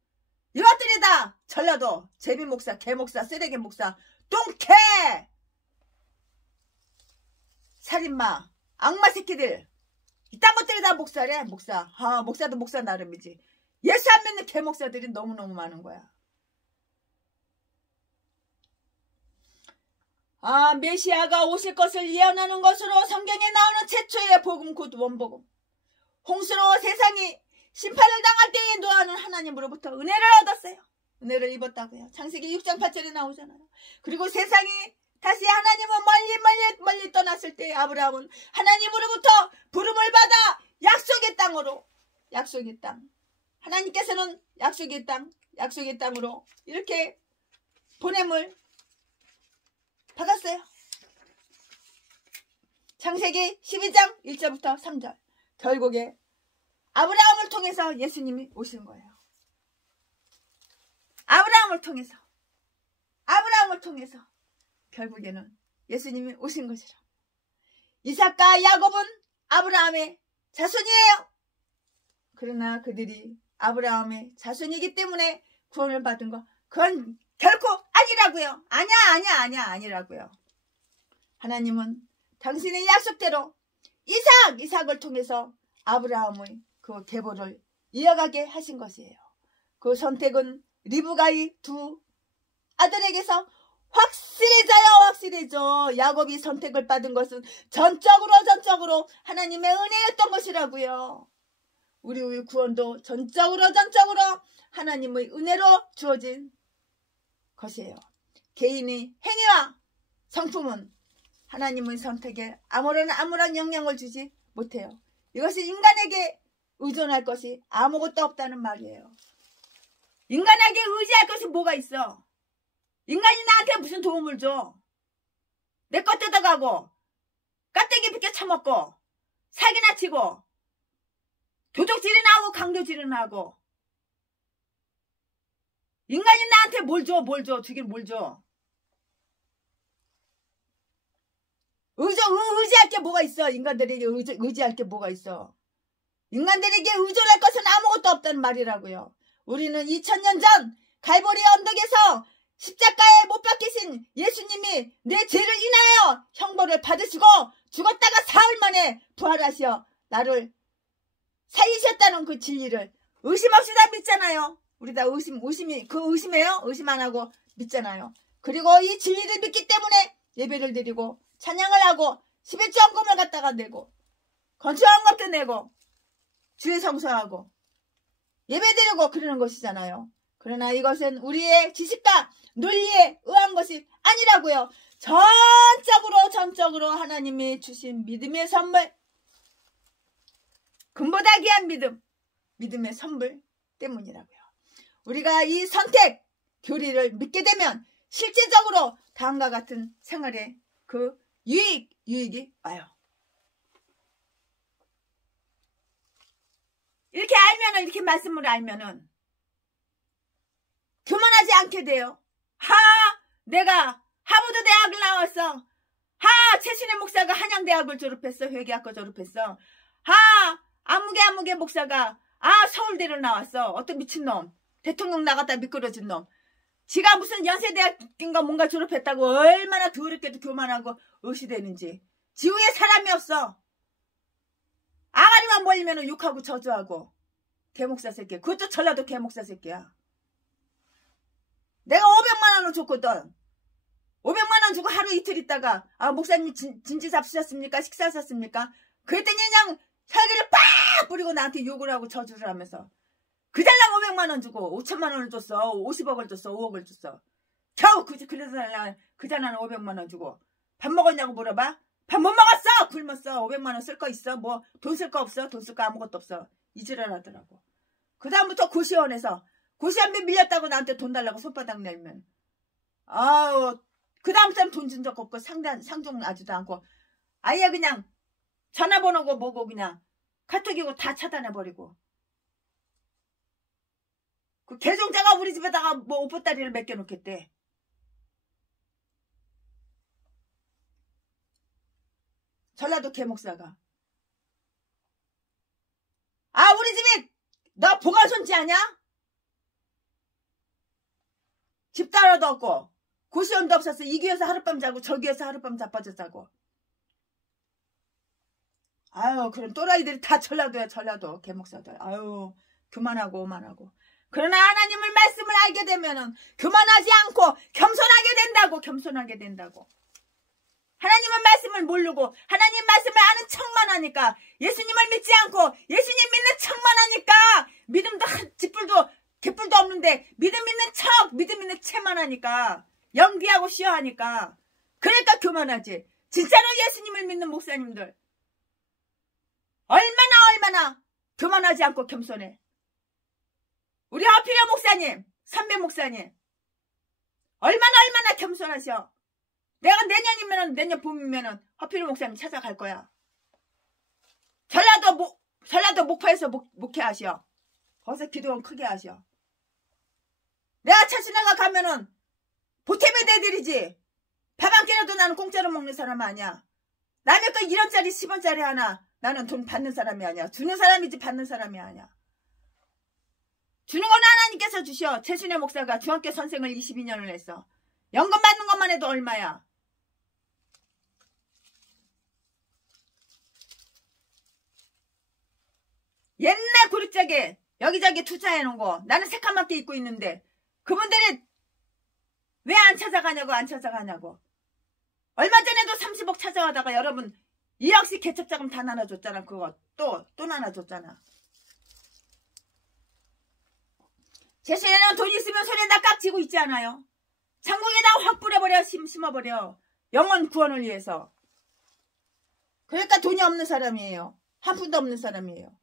이것들이 다 전라도 제비목사 개목사 쓰레기 목사 똥개 살인마 악마 새끼들 이딴 것들이 다 목사래. 목사. 목사도 목사 나름이지. 예수 안 믿는 개목사들이 너무너무 많은 거야. 메시아가 오실 것을 예언하는 것으로 성경에 나오는 최초의 복음 곧 원복음. 홍수로 세상이 심판을 당할 때에 노아는 하나님으로부터 은혜를 얻었어요. 은혜를 입었다고요. 창세기 6장 8절에 나오잖아요. 그리고 세상이 다시 하나님은 멀리 떠났을 때 아브라함은 하나님으로부터 부름을 받아 약속의 땅. 하나님께서는 약속의 땅으로 이렇게 보냄을 받았어요. 창세기 12장 1절부터 3절. 결국에 아브라함을 통해서 예수님이 오신 거예요. 아브라함을 통해서 결국에는 예수님이 오신 것이라. 이삭과 야곱은 아브라함의 자손이에요. 그러나 그들이 아브라함의 자손이기 때문에 구원을 받은 거 그건 결코 아니라고요. 아니라고요. 하나님은 당신의 약속대로 이삭을 통해서 아브라함의 그 계보를 이어가게 하신 것이에요. 그 선택은 리브가의 두 아들에게서 확실해져. 야곱이 선택을 받은 것은 전적으로 하나님의 은혜였던 것이라고요. 우리의 구원도 전적으로 하나님의 은혜로 주어진 것이에요. 개인의 행위와 성품은 하나님의 선택에 아무런 영향을 주지 못해요. 이것이 인간에게 의존할 것이 아무것도 없다는 말이에요. 인간에게 의지할 것이 뭐가 있어? 인간이 나한테 무슨 도움을 줘? 내 것 뜯어가고 깍대기 비켜 처먹고 사기나 치고 도둑질이나 하고 강도질이나 하고 인간이 나한테 뭘 줘? 주긴 뭘 줘? 의지할 게 뭐가 있어? 인간들에게 의지할 게 뭐가 있어? 인간들에게 의존할 것은 아무것도 없다는 말이라고요. 우리는 2000년 전 갈보리 언덕에서 십자가에 못 박히신 예수님이 내 죄를 인하여 형벌을 받으시고 죽었다가 사흘 만에 부활하시어 나를 살리셨다는 그 진리를 의심 없이 다 믿잖아요. 우리 다 의심해요? 의심 안 하고 믿잖아요. 그리고 이 진리를 믿기 때문에 예배를 드리고 찬양을 하고 11조헌금을 갖다가 내고 건축헌금도 내고 주의 성수하고 예배드리고 그러는 것이잖아요. 그러나 이것은 우리의 지식과 논리에 의한 것이 아니라고요. 전적으로 하나님이 주신 믿음의 선물, 금보다 귀한 믿음의 선물 때문이라고요. 우리가 이 선택 교리를 믿게 되면 실제적으로 다음과 같은 생활에 그 유익이 와요. 이렇게 알면은, 이렇게 말씀을 알면은 교만하지 않게 돼요. 내가 하버드 대학을 나왔어. 최신의 목사가 한양대학을 졸업했어. 회계학과 졸업했어. 아무개 목사가 서울대를 나왔어. 어떤 미친놈. 대통령 나갔다 미끄러진 놈. 지가 무슨 연세대학인가 뭔가 졸업했다고 얼마나 더럽게도 교만하고 의시되는지. 지구에 사람이 없어. 아가리만 몰리면 욕하고 저주하고. 개목사 새끼. 그것도 전라도 개목사 새끼야. 내가 500만 원을 줬거든. 500만 원 주고 하루 이틀 있다가 목사님 진지 잡수셨습니까? 식사하셨습니까? 그랬더니 그냥 혈기를 빡 뿌리고 나한테 욕을 하고 저주를 하면서 그 잘난 500만 원 주고 5천만 원을 줬어. 50억을 줬어. 5억을 줬어. 겨우 그래서 그 잘난 500만 원 주고 밥 먹었냐고 물어봐? 밥 못 먹었어. 굶었어. 500만 원 쓸 거 있어? 뭐 돈 쓸 거 없어? 돈 쓸 거 아무것도 없어. 이지랄 하더라고. 그 다음부터 고시원에서 고시원비 밀렸다고 나한테 돈 달라고 손바닥 내면 그 다음부터는 돈 준 적 없고 상종 나지도 않고 아예 그냥 전화번호고 뭐고 그냥 카톡이고 다 차단해버리고 그 계정자가 우리 집에다가 뭐 오빠다리를 맡겨놓겠대. 전라도 개목사가 우리 집에 너 보관손지 아냐? 집도 하나도 없고 고시원도 없었어. 이 귀에서 하룻밤 자고 저 귀에서 하룻밤 자빠져 자고. 그런 또라이들이 다 전라도야. 전라도 개목사들. 교만하고 오만하고. 그러나 하나님의 말씀을 알게 되면은 교만하지 않고 겸손하게 된다고. 하나님의 말씀을 모르고 하나님 말씀을 아는 척만 하니까 예수님을 믿지 않고 예수님 믿는 척만 하니까 믿음도 쥐뿔도 개뿔도 없는데 믿음 있는 채만 하니까 연기하고 쉬어하니까 그러니까 교만하지. 진짜로 예수님을 믿는 목사님들 얼마나 교만하지 않고 겸손해. 우리 허필여 목사님, 선배 목사님 얼마나 겸손하셔. 내가 내년 봄이면은 허필여 목사님 찾아갈 거야. 전라도 목포에서 목회하셔. 거기서 기도원 크게 하셔. 내가 차신나가 가면은 보탬이 돼드리지. 밥 한 끼라도 나는 공짜로 먹는 사람 아니야. 남의 거 1원짜리 10원짜리 하나 나는 돈 받는 사람이 아니야. 주는 사람이지 받는 사람이 아니야. 주는 건 하나님께서 주셔. 최순애 목사가 중학교 선생을 22년을 했어. 연금 받는 것만 해도 얼마야. 옛날 구릿자게 여기저기 투자해놓은 거 나는 새까맣게 입고 있는데 그분들이 왜 안 찾아가냐고. 얼마 전에도 30억 찾아가다가 여러분 2억씩 개척자금 다 나눠줬잖아. 그거 또 나눠줬잖아. 제 시에는 돈 있으면 손에다 깍 쥐고 있지 않아요. 천국에다 확 뿌려버려. 심어버려. 영혼 구원을 위해서. 그러니까 돈이 없는 사람이에요. 한 푼도 없는 사람이에요.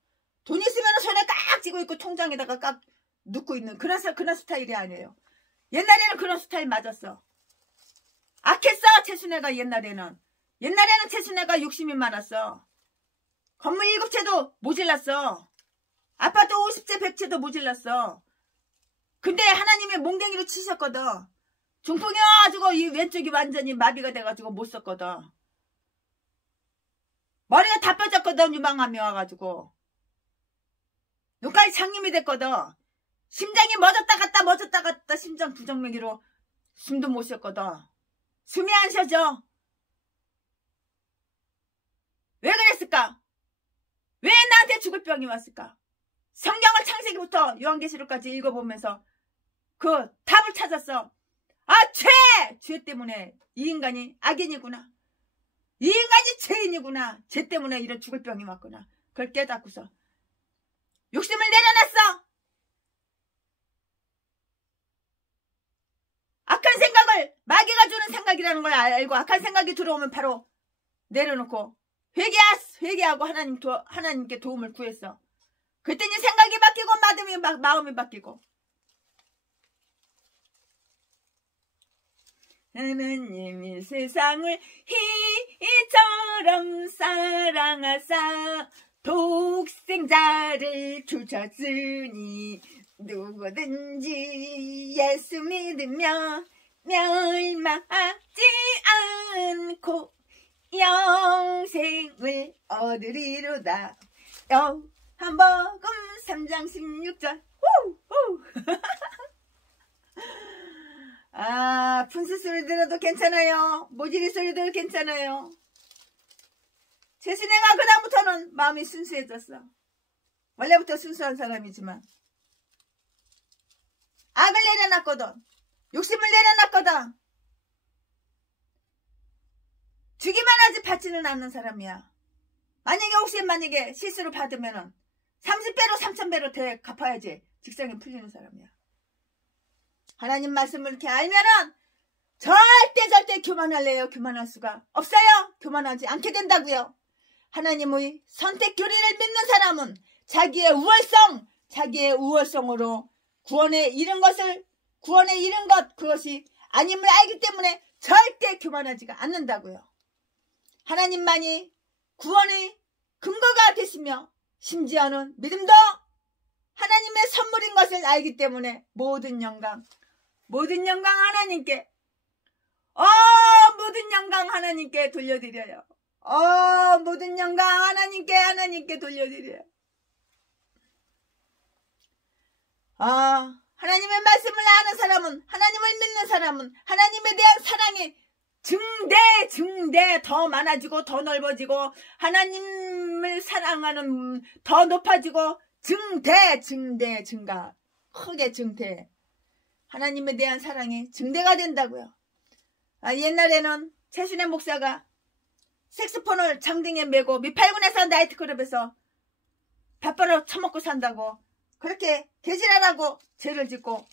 돈 있으면 손에 깍 쥐고 있고 통장에다가 깍 넣고 있는 그런 스타일이 아니에요. 옛날에는 그런 스타일 맞았어. 악했어. 최순애가 옛날에는 최순애가 욕심이 많았어. 건물 7채도 모질랐어. 아파트 50채 100채도 모질랐어. 근데 하나님이 몽댕이로 치셨거든. 중풍이 와가지고 이 왼쪽이 완전히 마비가 돼가지고 못 썼거든. 머리가 다 뼈졌거든. 유방암이 와가지고. 눈까지 장님이 됐거든. 심장이 멎었다 갔다 심장 부정맥이로 숨도 못 쉬었거든. 숨이 안 쉬어져. 왜 그랬을까? 왜 나한테 죽을 병이 왔을까? 성경을 창세기부터 요한계시록까지 읽어보면서 그 답을 찾았어. 아, 죄 때문에 이 인간이 악인이구나. 이 인간이 죄인이구나. 죄 때문에 이런 죽을 병이 왔구나. 그걸 깨닫고서 욕심을 내려놨어. 악한 생각을 마귀가 주는 생각이라는 걸 알고 악한 생각이 들어오면 바로 내려놓고 회개하고 하나님께 도움을 구했어. 그랬더니 생각이 바뀌고 마음이 바뀌고. 하나님이 세상을 희처럼 사랑하사 독생자를 주셨으니 누구든지 예수 믿으며 멸망하지 않고 영생을 얻으리로다. 요한복음 3장 16절. 아, 분수 소리 들어도 괜찮아요. 모지리 소리 들어도 괜찮아요. 최순애가 그다음부터는 마음이 순수해졌어. 원래부터 순수한 사람이지만 악을 내려놨거든. 욕심을 내려놨거든. 주기만 하지 받지는 않는 사람이야. 만약에 실수로 받으면은 30배로 3000배로 대 갚아야지 직성이 풀리는 사람이야. 하나님 말씀을 이렇게 알면은 절대 교만할래요. 교만할 수가 없어요. 교만하지 않게 된다고요. 하나님의 선택 교리를 믿는 사람은 자기의 우월성으로 구원에 이른 것 그것이 아님을 알기 때문에 절대 교만하지가 않는다고요. 하나님만이 구원의 근거가 되시며 심지어는 믿음도 하나님의 선물인 것을 알기 때문에 모든 영광 하나님께 모든 영광 하나님께 돌려드려요. 모든 영광 하나님께 돌려드려요. 하나님의 말씀을 아는 사람은, 하나님을 믿는 사람은 하나님에 대한 사랑이 증대 더 많아지고 더 넓어지고 하나님을 사랑하는 더 높아지고 증가 크게 증대 하나님에 대한 사랑이 증대가 된다고요. 옛날에는 최순애 목사가 색소폰을 장등에 메고 미팔군에서 나이트클럽에서 밥벌어 처먹고 산다고 그렇게 개지랄하고 죄를 짓고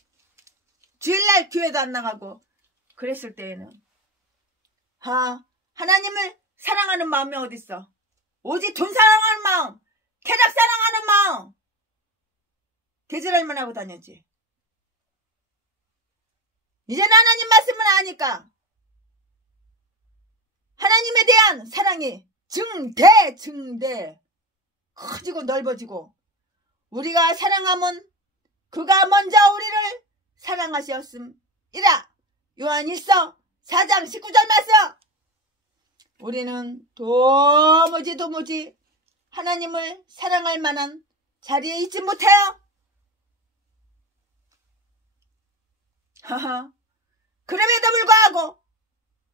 주일날 교회도 안 나가고 그랬을 때에는 하나님을 사랑하는 마음이 어딨어. 오직 돈 사랑하는 마음, 쾌락 사랑하는 마음, 개지랄만 하고 다녔지. 이제는 하나님 말씀을 아니까 하나님에 대한 사랑이 증대 커지고 넓어지고 우리가 사랑하면 그가 먼저 우리를 사랑하셨음이라. 요한일서 4장 19절 말씀. 우리는 도무지 하나님을 사랑할 만한 자리에 있지 못해요. 그럼에도 불구하고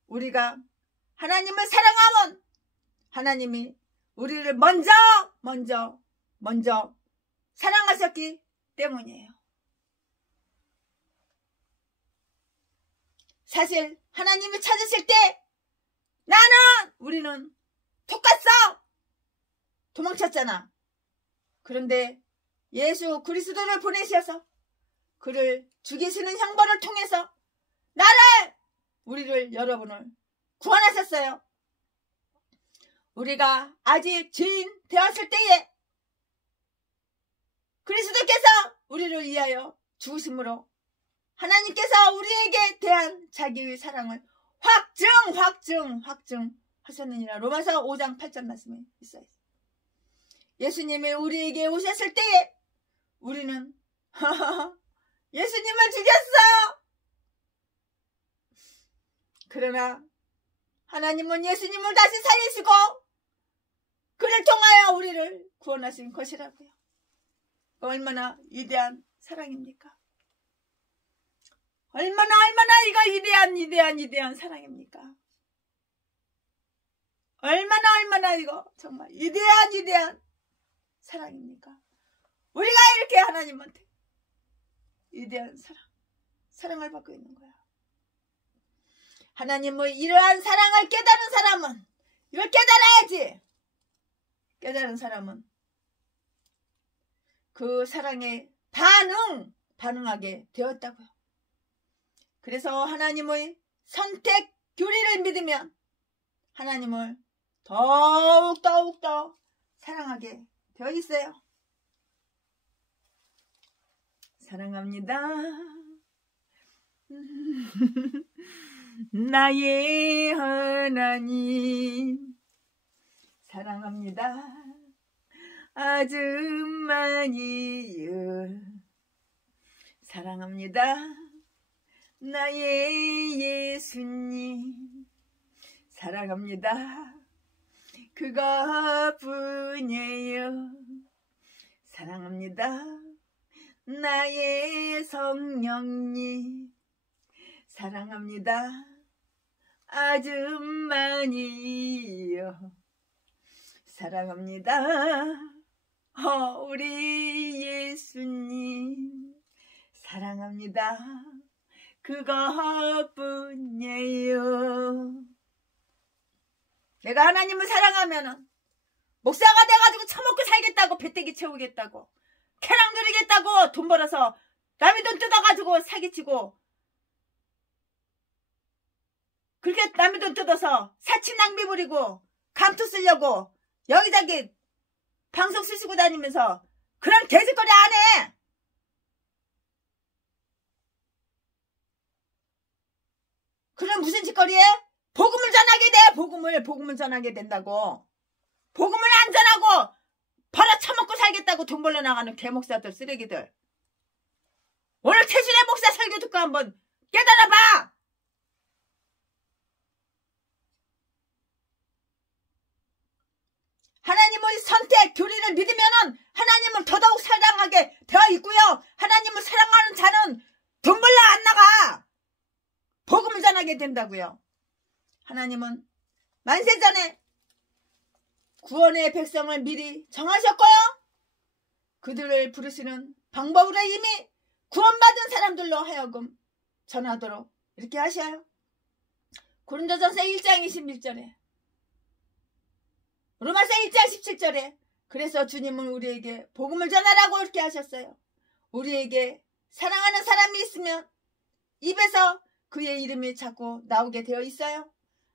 우리가 하나님을 사랑하면 하나님이 우리를 먼저 사랑하셨기 때문이에요. 사실 하나님이 찾으실 때 우리는 똑같어 도망쳤잖아. 그런데 예수 그리스도를 보내셔서 그를 죽이시는 형벌을 통해서 우리를, 여러분을 구원하셨어요. 우리가 아직 죄인 되었을 때에 그리스도께서 우리를 위하여 죽으심으로 하나님께서 우리에게 대한 자기의 사랑을 확증하셨느니라. 로마서 5장 8절 말씀에 있어요. 예수님이 우리에게 오셨을 때에 우리는 예수님을 죽였어. 그러나 하나님은 예수님을 다시 살리시고 그를 통하여 우리를 구원하신 것이라고요. 얼마나 위대한 사랑입니까? 얼마나 이거 위대한 사랑입니까? 얼마나 이거 정말 위대한 사랑입니까? 우리가 이렇게 하나님한테 위대한 사랑을 받고 있는 거야. 하나님의 이러한 사랑을 깨달은 사람은, 이걸 깨달아야지. 깨달은 사람은 그 사랑에 반응하게 되었다고요. 그래서 하나님의 선택 교리를 믿으면 하나님을 더욱 사랑하게 되어 있어요. 사랑합니다. 나의 하나님 사랑합니다. 아주 많이요. 사랑합니다. 나의 예수님 사랑합니다. 그것뿐이에요. 사랑합니다. 나의 성령님 사랑합니다. 아주 많이요. 사랑합니다. 우리 예수님 사랑합니다. 그것뿐이에요. 내가 하나님을 사랑하면은 목사가 돼가지고 처먹고 살겠다고, 배때기 채우겠다고, 쾌락 누리겠다고, 돈 벌어서 남의 돈 뜯어가지고 사기치고, 그렇게 남의 돈 뜯어서 사치 낭비 부리고 감투 쓰려고 여기저기 방송 쓰시고 다니면서 그런 개짓거리 안 해. 그럼 무슨 짓거리해? 복음을 전하게 돼. 복음을 전하게 된다고. 복음을 안 전하고 벌어 처먹고 살겠다고 돈 벌러 나가는 개목사들, 쓰레기들. 오늘 태순의 목사 설교 듣고 한번 깨달아봐. 하나님의 선택 교리를 믿으면은 하나님을 더더욱 사랑하게 되어 있고요. 하나님을 사랑하는 자는 돈 벌러 안 나가. 복음을 전하게 된다고요. 하나님은 만세전에 구원의 백성을 미리 정하셨고요. 그들을 부르시는 방법으로 이미 구원받은 사람들로 하여금 전하도록 이렇게 하셔요. 고린도전서 1장 21절에, 로마서 1장 17절에 그래서 주님은 우리에게 복음을 전하라고 이렇게 하셨어요. 우리에게 사랑하는 사람이 있으면 입에서 그의 이름이 자꾸 나오게 되어 있어요.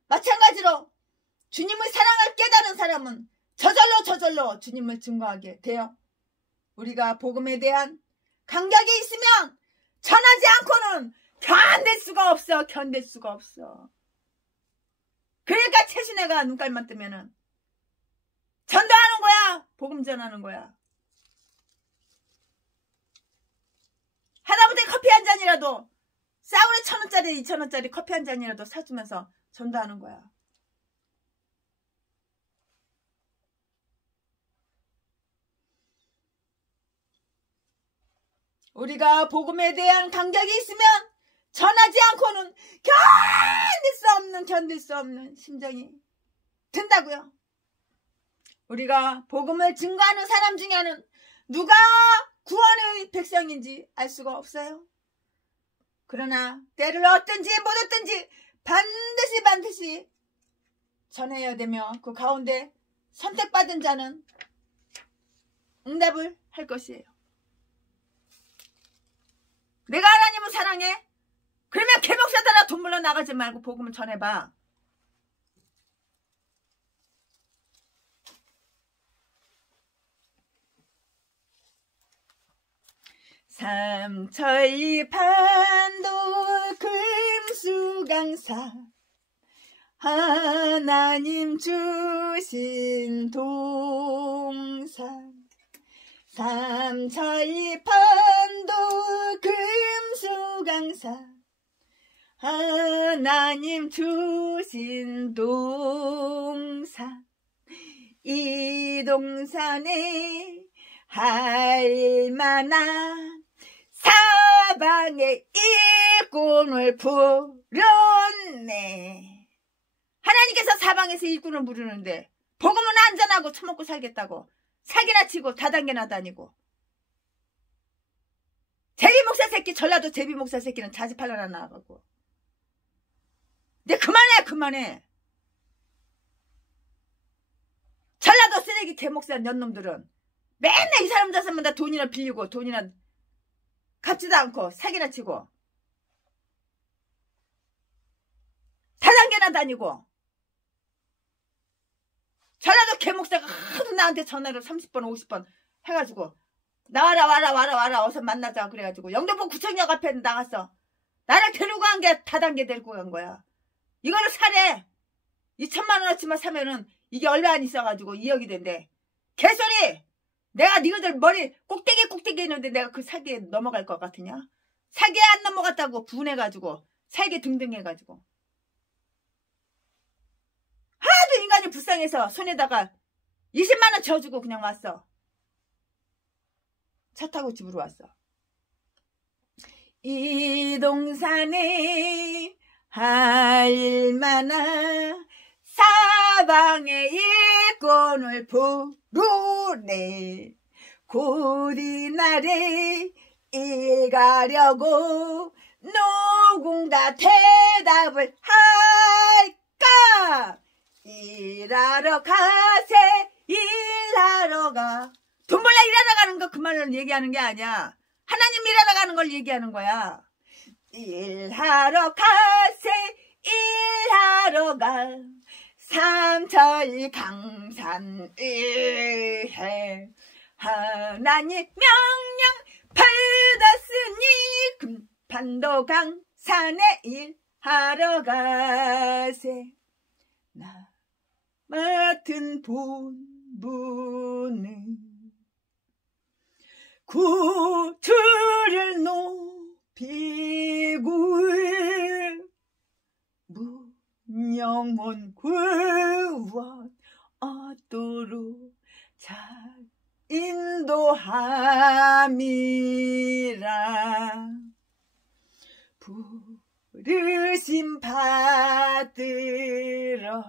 마찬가지로 주님의 사랑을 깨달은 사람은 저절로 주님을 증거하게 돼요. 우리가 복음에 대한 감격이 있으면 전하지 않고는 견딜 수가 없어. 그러니까 최신애가 눈깔만 뜨면은 전도하는 거야. 복음 전하는 거야. 하다못해 커피 한 잔이라도, 싸구려 1,000원짜리 2,000원짜리 커피 한 잔이라도 사주면서 전도하는 거야. 우리가 복음에 대한 감격이 있으면 전하지 않고는 견딜 수 없는 심정이 든다고요. 우리가 복음을 증거하는 사람 중에는 누가 구원의 백성인지 알 수가 없어요. 그러나 때를 얻든지 못 얻든지 반드시 전해야 되며 그 가운데 선택받은 자는 응답을 할 것이에요. 내가 하나님을 사랑해? 그러면 개목사 따라 돈 물러 나가지 말고 복음을 전해봐. 삼천리 판도 금수강사 하나님 주신 동산 삼천리 판도 금수강사 하나님 주신 동산 이 동산에 할만한 사방의 일꾼을 부르네. 하나님께서 사방에서 일꾼을 부르는데 복음은 안전하고 처먹고 살겠다고 사기나 치고 다단계나 다니고 제비목사 새끼 전라도 제비목사 새끼는 자지팔라나 나가고 근데 그만해. 전라도 쓰레기 개목사 년놈들은 맨날 이 사람 저 사람마다 돈이나 빌리고 돈이나 갚지도 않고 사기나 치고 다단계나 다니고 전라도 개목사가 하도 나한테 전화를 30번 50번 해가지고 나와라 어서 만나자 그래가지고 영등포 구청역 앞에 나갔어. 나를 데리고 간 게 다단계 데리고 간 거야. 이거를 사래. 2천만 원어치만 사면은 이게 얼마 안 있어가지고 2억이 된대. 개소리. 내가 니들 머리 꼭대기 있는데 내가 그 사기에 넘어갈 것 같으냐? 사기에 안 넘어갔다고 분해가지고 살게 등등해가지고 하도 인간이 불쌍해서 손에다가 20만 원 져주고 그냥 왔어. 차 타고 집으로 왔어. 이 동산에 할만한 사방의 일꾼을 부르네. 고리날에 일가려고 누군가 대답을 할까? 일하러 가세 일하러 가. 돈 벌려 일하러 가는 거 그 말을 얘기하는 게 아니야. 하나님 일하러 가는 걸 얘기하는 거야. 일하러 가세 일하러 가. 삼천리 강산 일해 하나님 명령 받았으니 금판도 강산에 일하러 가세. 나 맡은 본분은 구주를 높이고 영원 구원 얻도록 잘 인도함이라. 부르심 받들어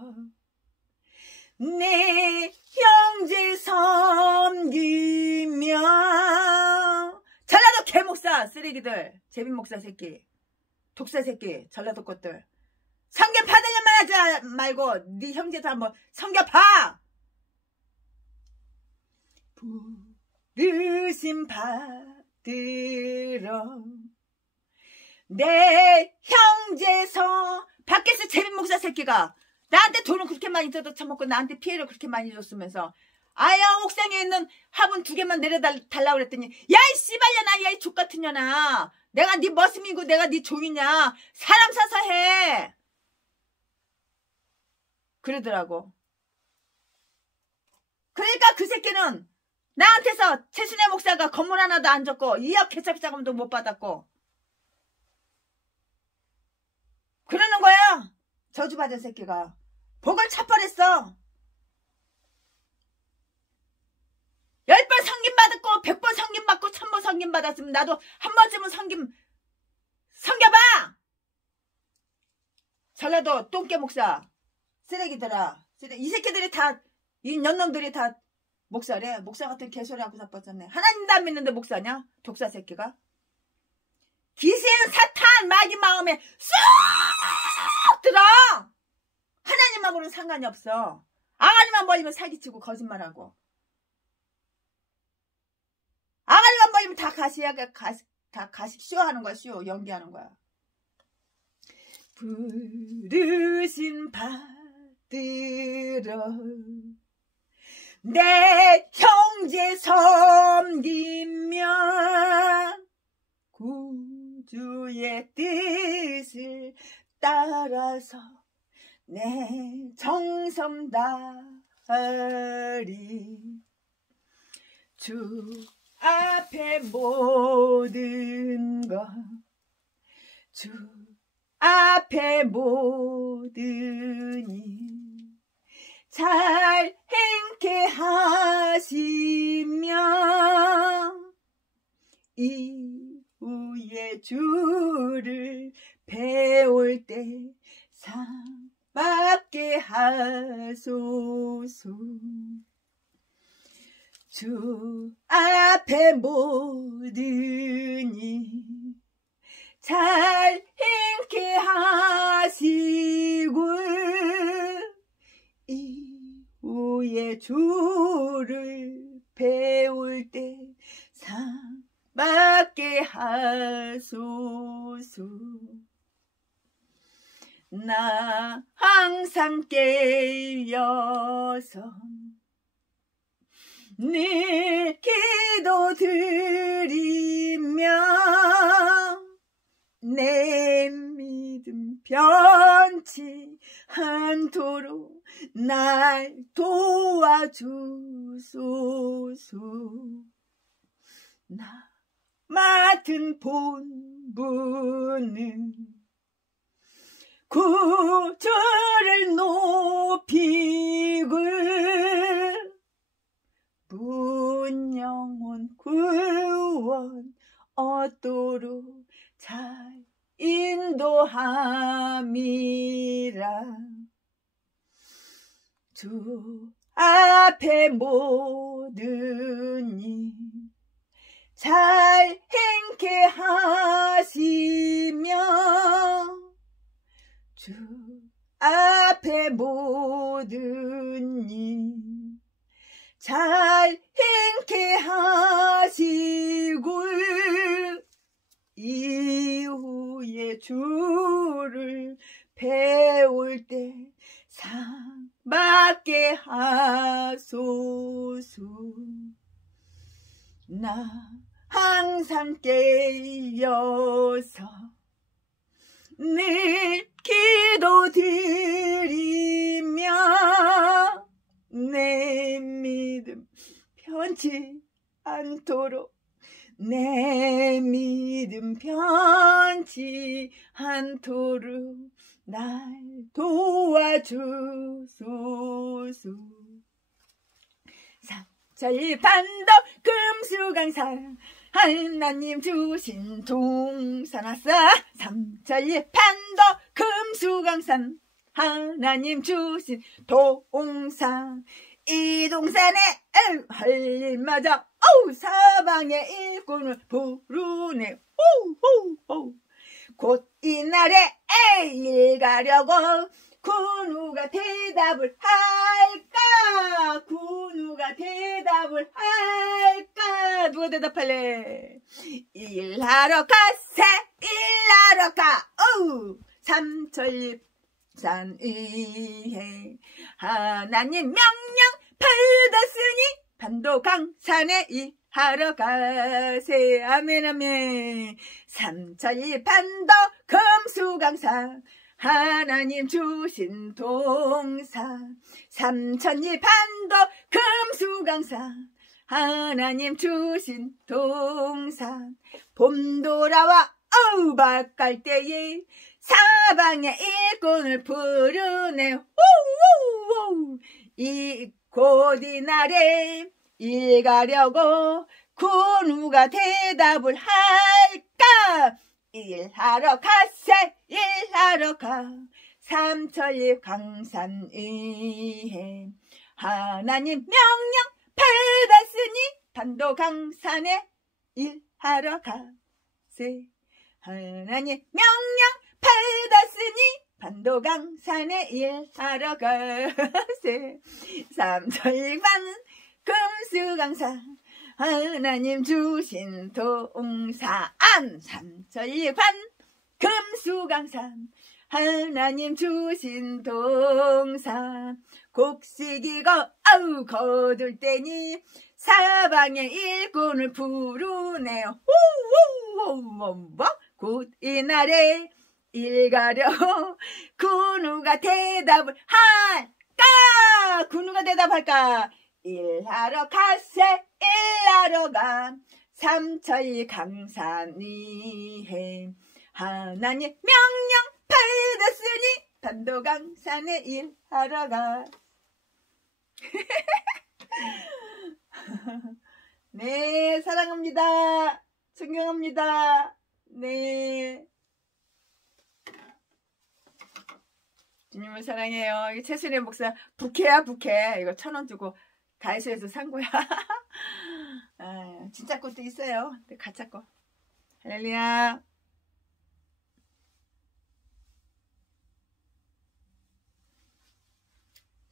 내 형제 섬기며. 전라도 개목사 쓰레기들 제비목사 새끼 독사 새끼 전라도 것들 성경 받으려면 하지 말고 네 형제도 한번 성겨봐. 부르심 받들어 내 형제서 밖에서 제비목사 새끼가 나한테 돈을 그렇게 많이 뜯어쳐먹고 나한테 피해를 그렇게 많이 줬으면서 아야 옥상에 있는 화분 2개만 내려달라고 그랬더니 야 이 씨발년아 야 이 족같은 년아 내가 네 머슴이고 내가 네 종이냐 사람 사서 해 그러더라고. 그러니까 그 새끼는 나한테서 최순애 목사가 건물 하나도 안 줬고 2억 개척 자금도 못 받았고 그러는 거야. 저주받은 새끼가 복을 차버렸어. 10번 성김 받았고 100번 성김 받고 1000번 성김 받았으면 나도 한 번쯤은 성겨봐. 전라도 똥개 목사 쓰레기들아. 이 새끼들이 다 이 년놈들이 다 목사래. 목사 같은 개소리 하고 자빠졌네. 하나님도 안 믿는데 목사냐? 독사 새끼가. 기세는 사탄 마귀 마음에 쏙 들어. 하나님하고는 상관이 없어. 아가리만 벌리면 사기치고 거짓말하고 아가리만 벌리면 다 가식 쇼 하는 거야. 쇼 연기하는 거야. 부르심 받들어 내 형제 섬기며 구주의 뜻을 따라서 내 정성 다하리. 주 앞에 모든 것 주 앞에 모든 일 잘 행케 하시며 이후에 주를 배울 때 상 받게 하소서. 주 앞에 모든 일 잘 행케 하시고 이후에 주를 배울 때 상 받게 하소서. 나 항상 깨어서 늘 기도드리며 내 믿음 변치 않도록 날 도와주소서. 나 맡은 본분은 구주를 높이고 문영혼 구원 얻도록 잘 인도함이라. 주 앞에 모든 일 잘 행케 하시며 주 앞에 모든 일 잘 행케 하시고 이후에 주를 배울 때 상 받게 하소서. 나 항상 깨어서 늘 기도드리며 내 믿음 변치 않도록 내 믿음 변치 않도록 날 도와주소서. 삼천리반도 금수강산 하나님 주신 동산 왔어. 삼천리반도 금수강산 하나님 주신 동산. 이 동산에 할일마저 사방의 일꾼을 부르네. 곧 이날에 일 가려고 군우가 대답을 할까? 군우가 대답을 할까? 누가 대답할래? 일하러 가세 일하러 가. 삼천리산 위에 하나님 명령 받았으니 반도강산에 일하러 가세. 아멘 아멘. 삼천리반도 금수강산 하나님 주신 동산. 삼천리반도 금수강산 하나님 주신 동산. 봄 돌아와 밭 갈 때에 사방의 일꾼을 부르네. 이 곧 이날에 일 가려고 군우가 대답을 할까? 일하러 가세 일하러 가. 삼천리 강산 위에 하나님 명령 받았으니 반도강산에 일하러 가세. 하나님 명령 받았으니 반도강산에 일하러 가세. 삼천리반은 금수강산 하나님 주신 동산. 삼천리반 금수강산 하나님 주신 동산 곡식이고 아우 거둘 때니 사방의 일꾼을 부르네요. 곧 이날에 일가려 군우가 대답을 할까? 군우가 대답할까? 일하러 가세 일하러 가 삼천리 강산이 해 하나님 명령 받았으니 단도강산에 일하러 가. 네, 사랑합니다. 존경합니다. 네. 주님을 사랑해요. 이 최순의 목사 부캐야 부캐. 이거 1,000원 주고 다이소에서 산 거야. 아, 진짜 것도 있어요. 가짜 거. 할렐루야.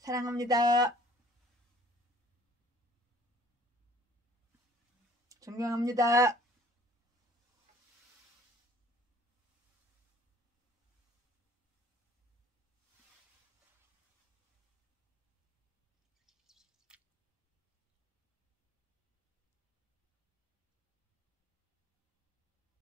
사랑합니다. 존경합니다.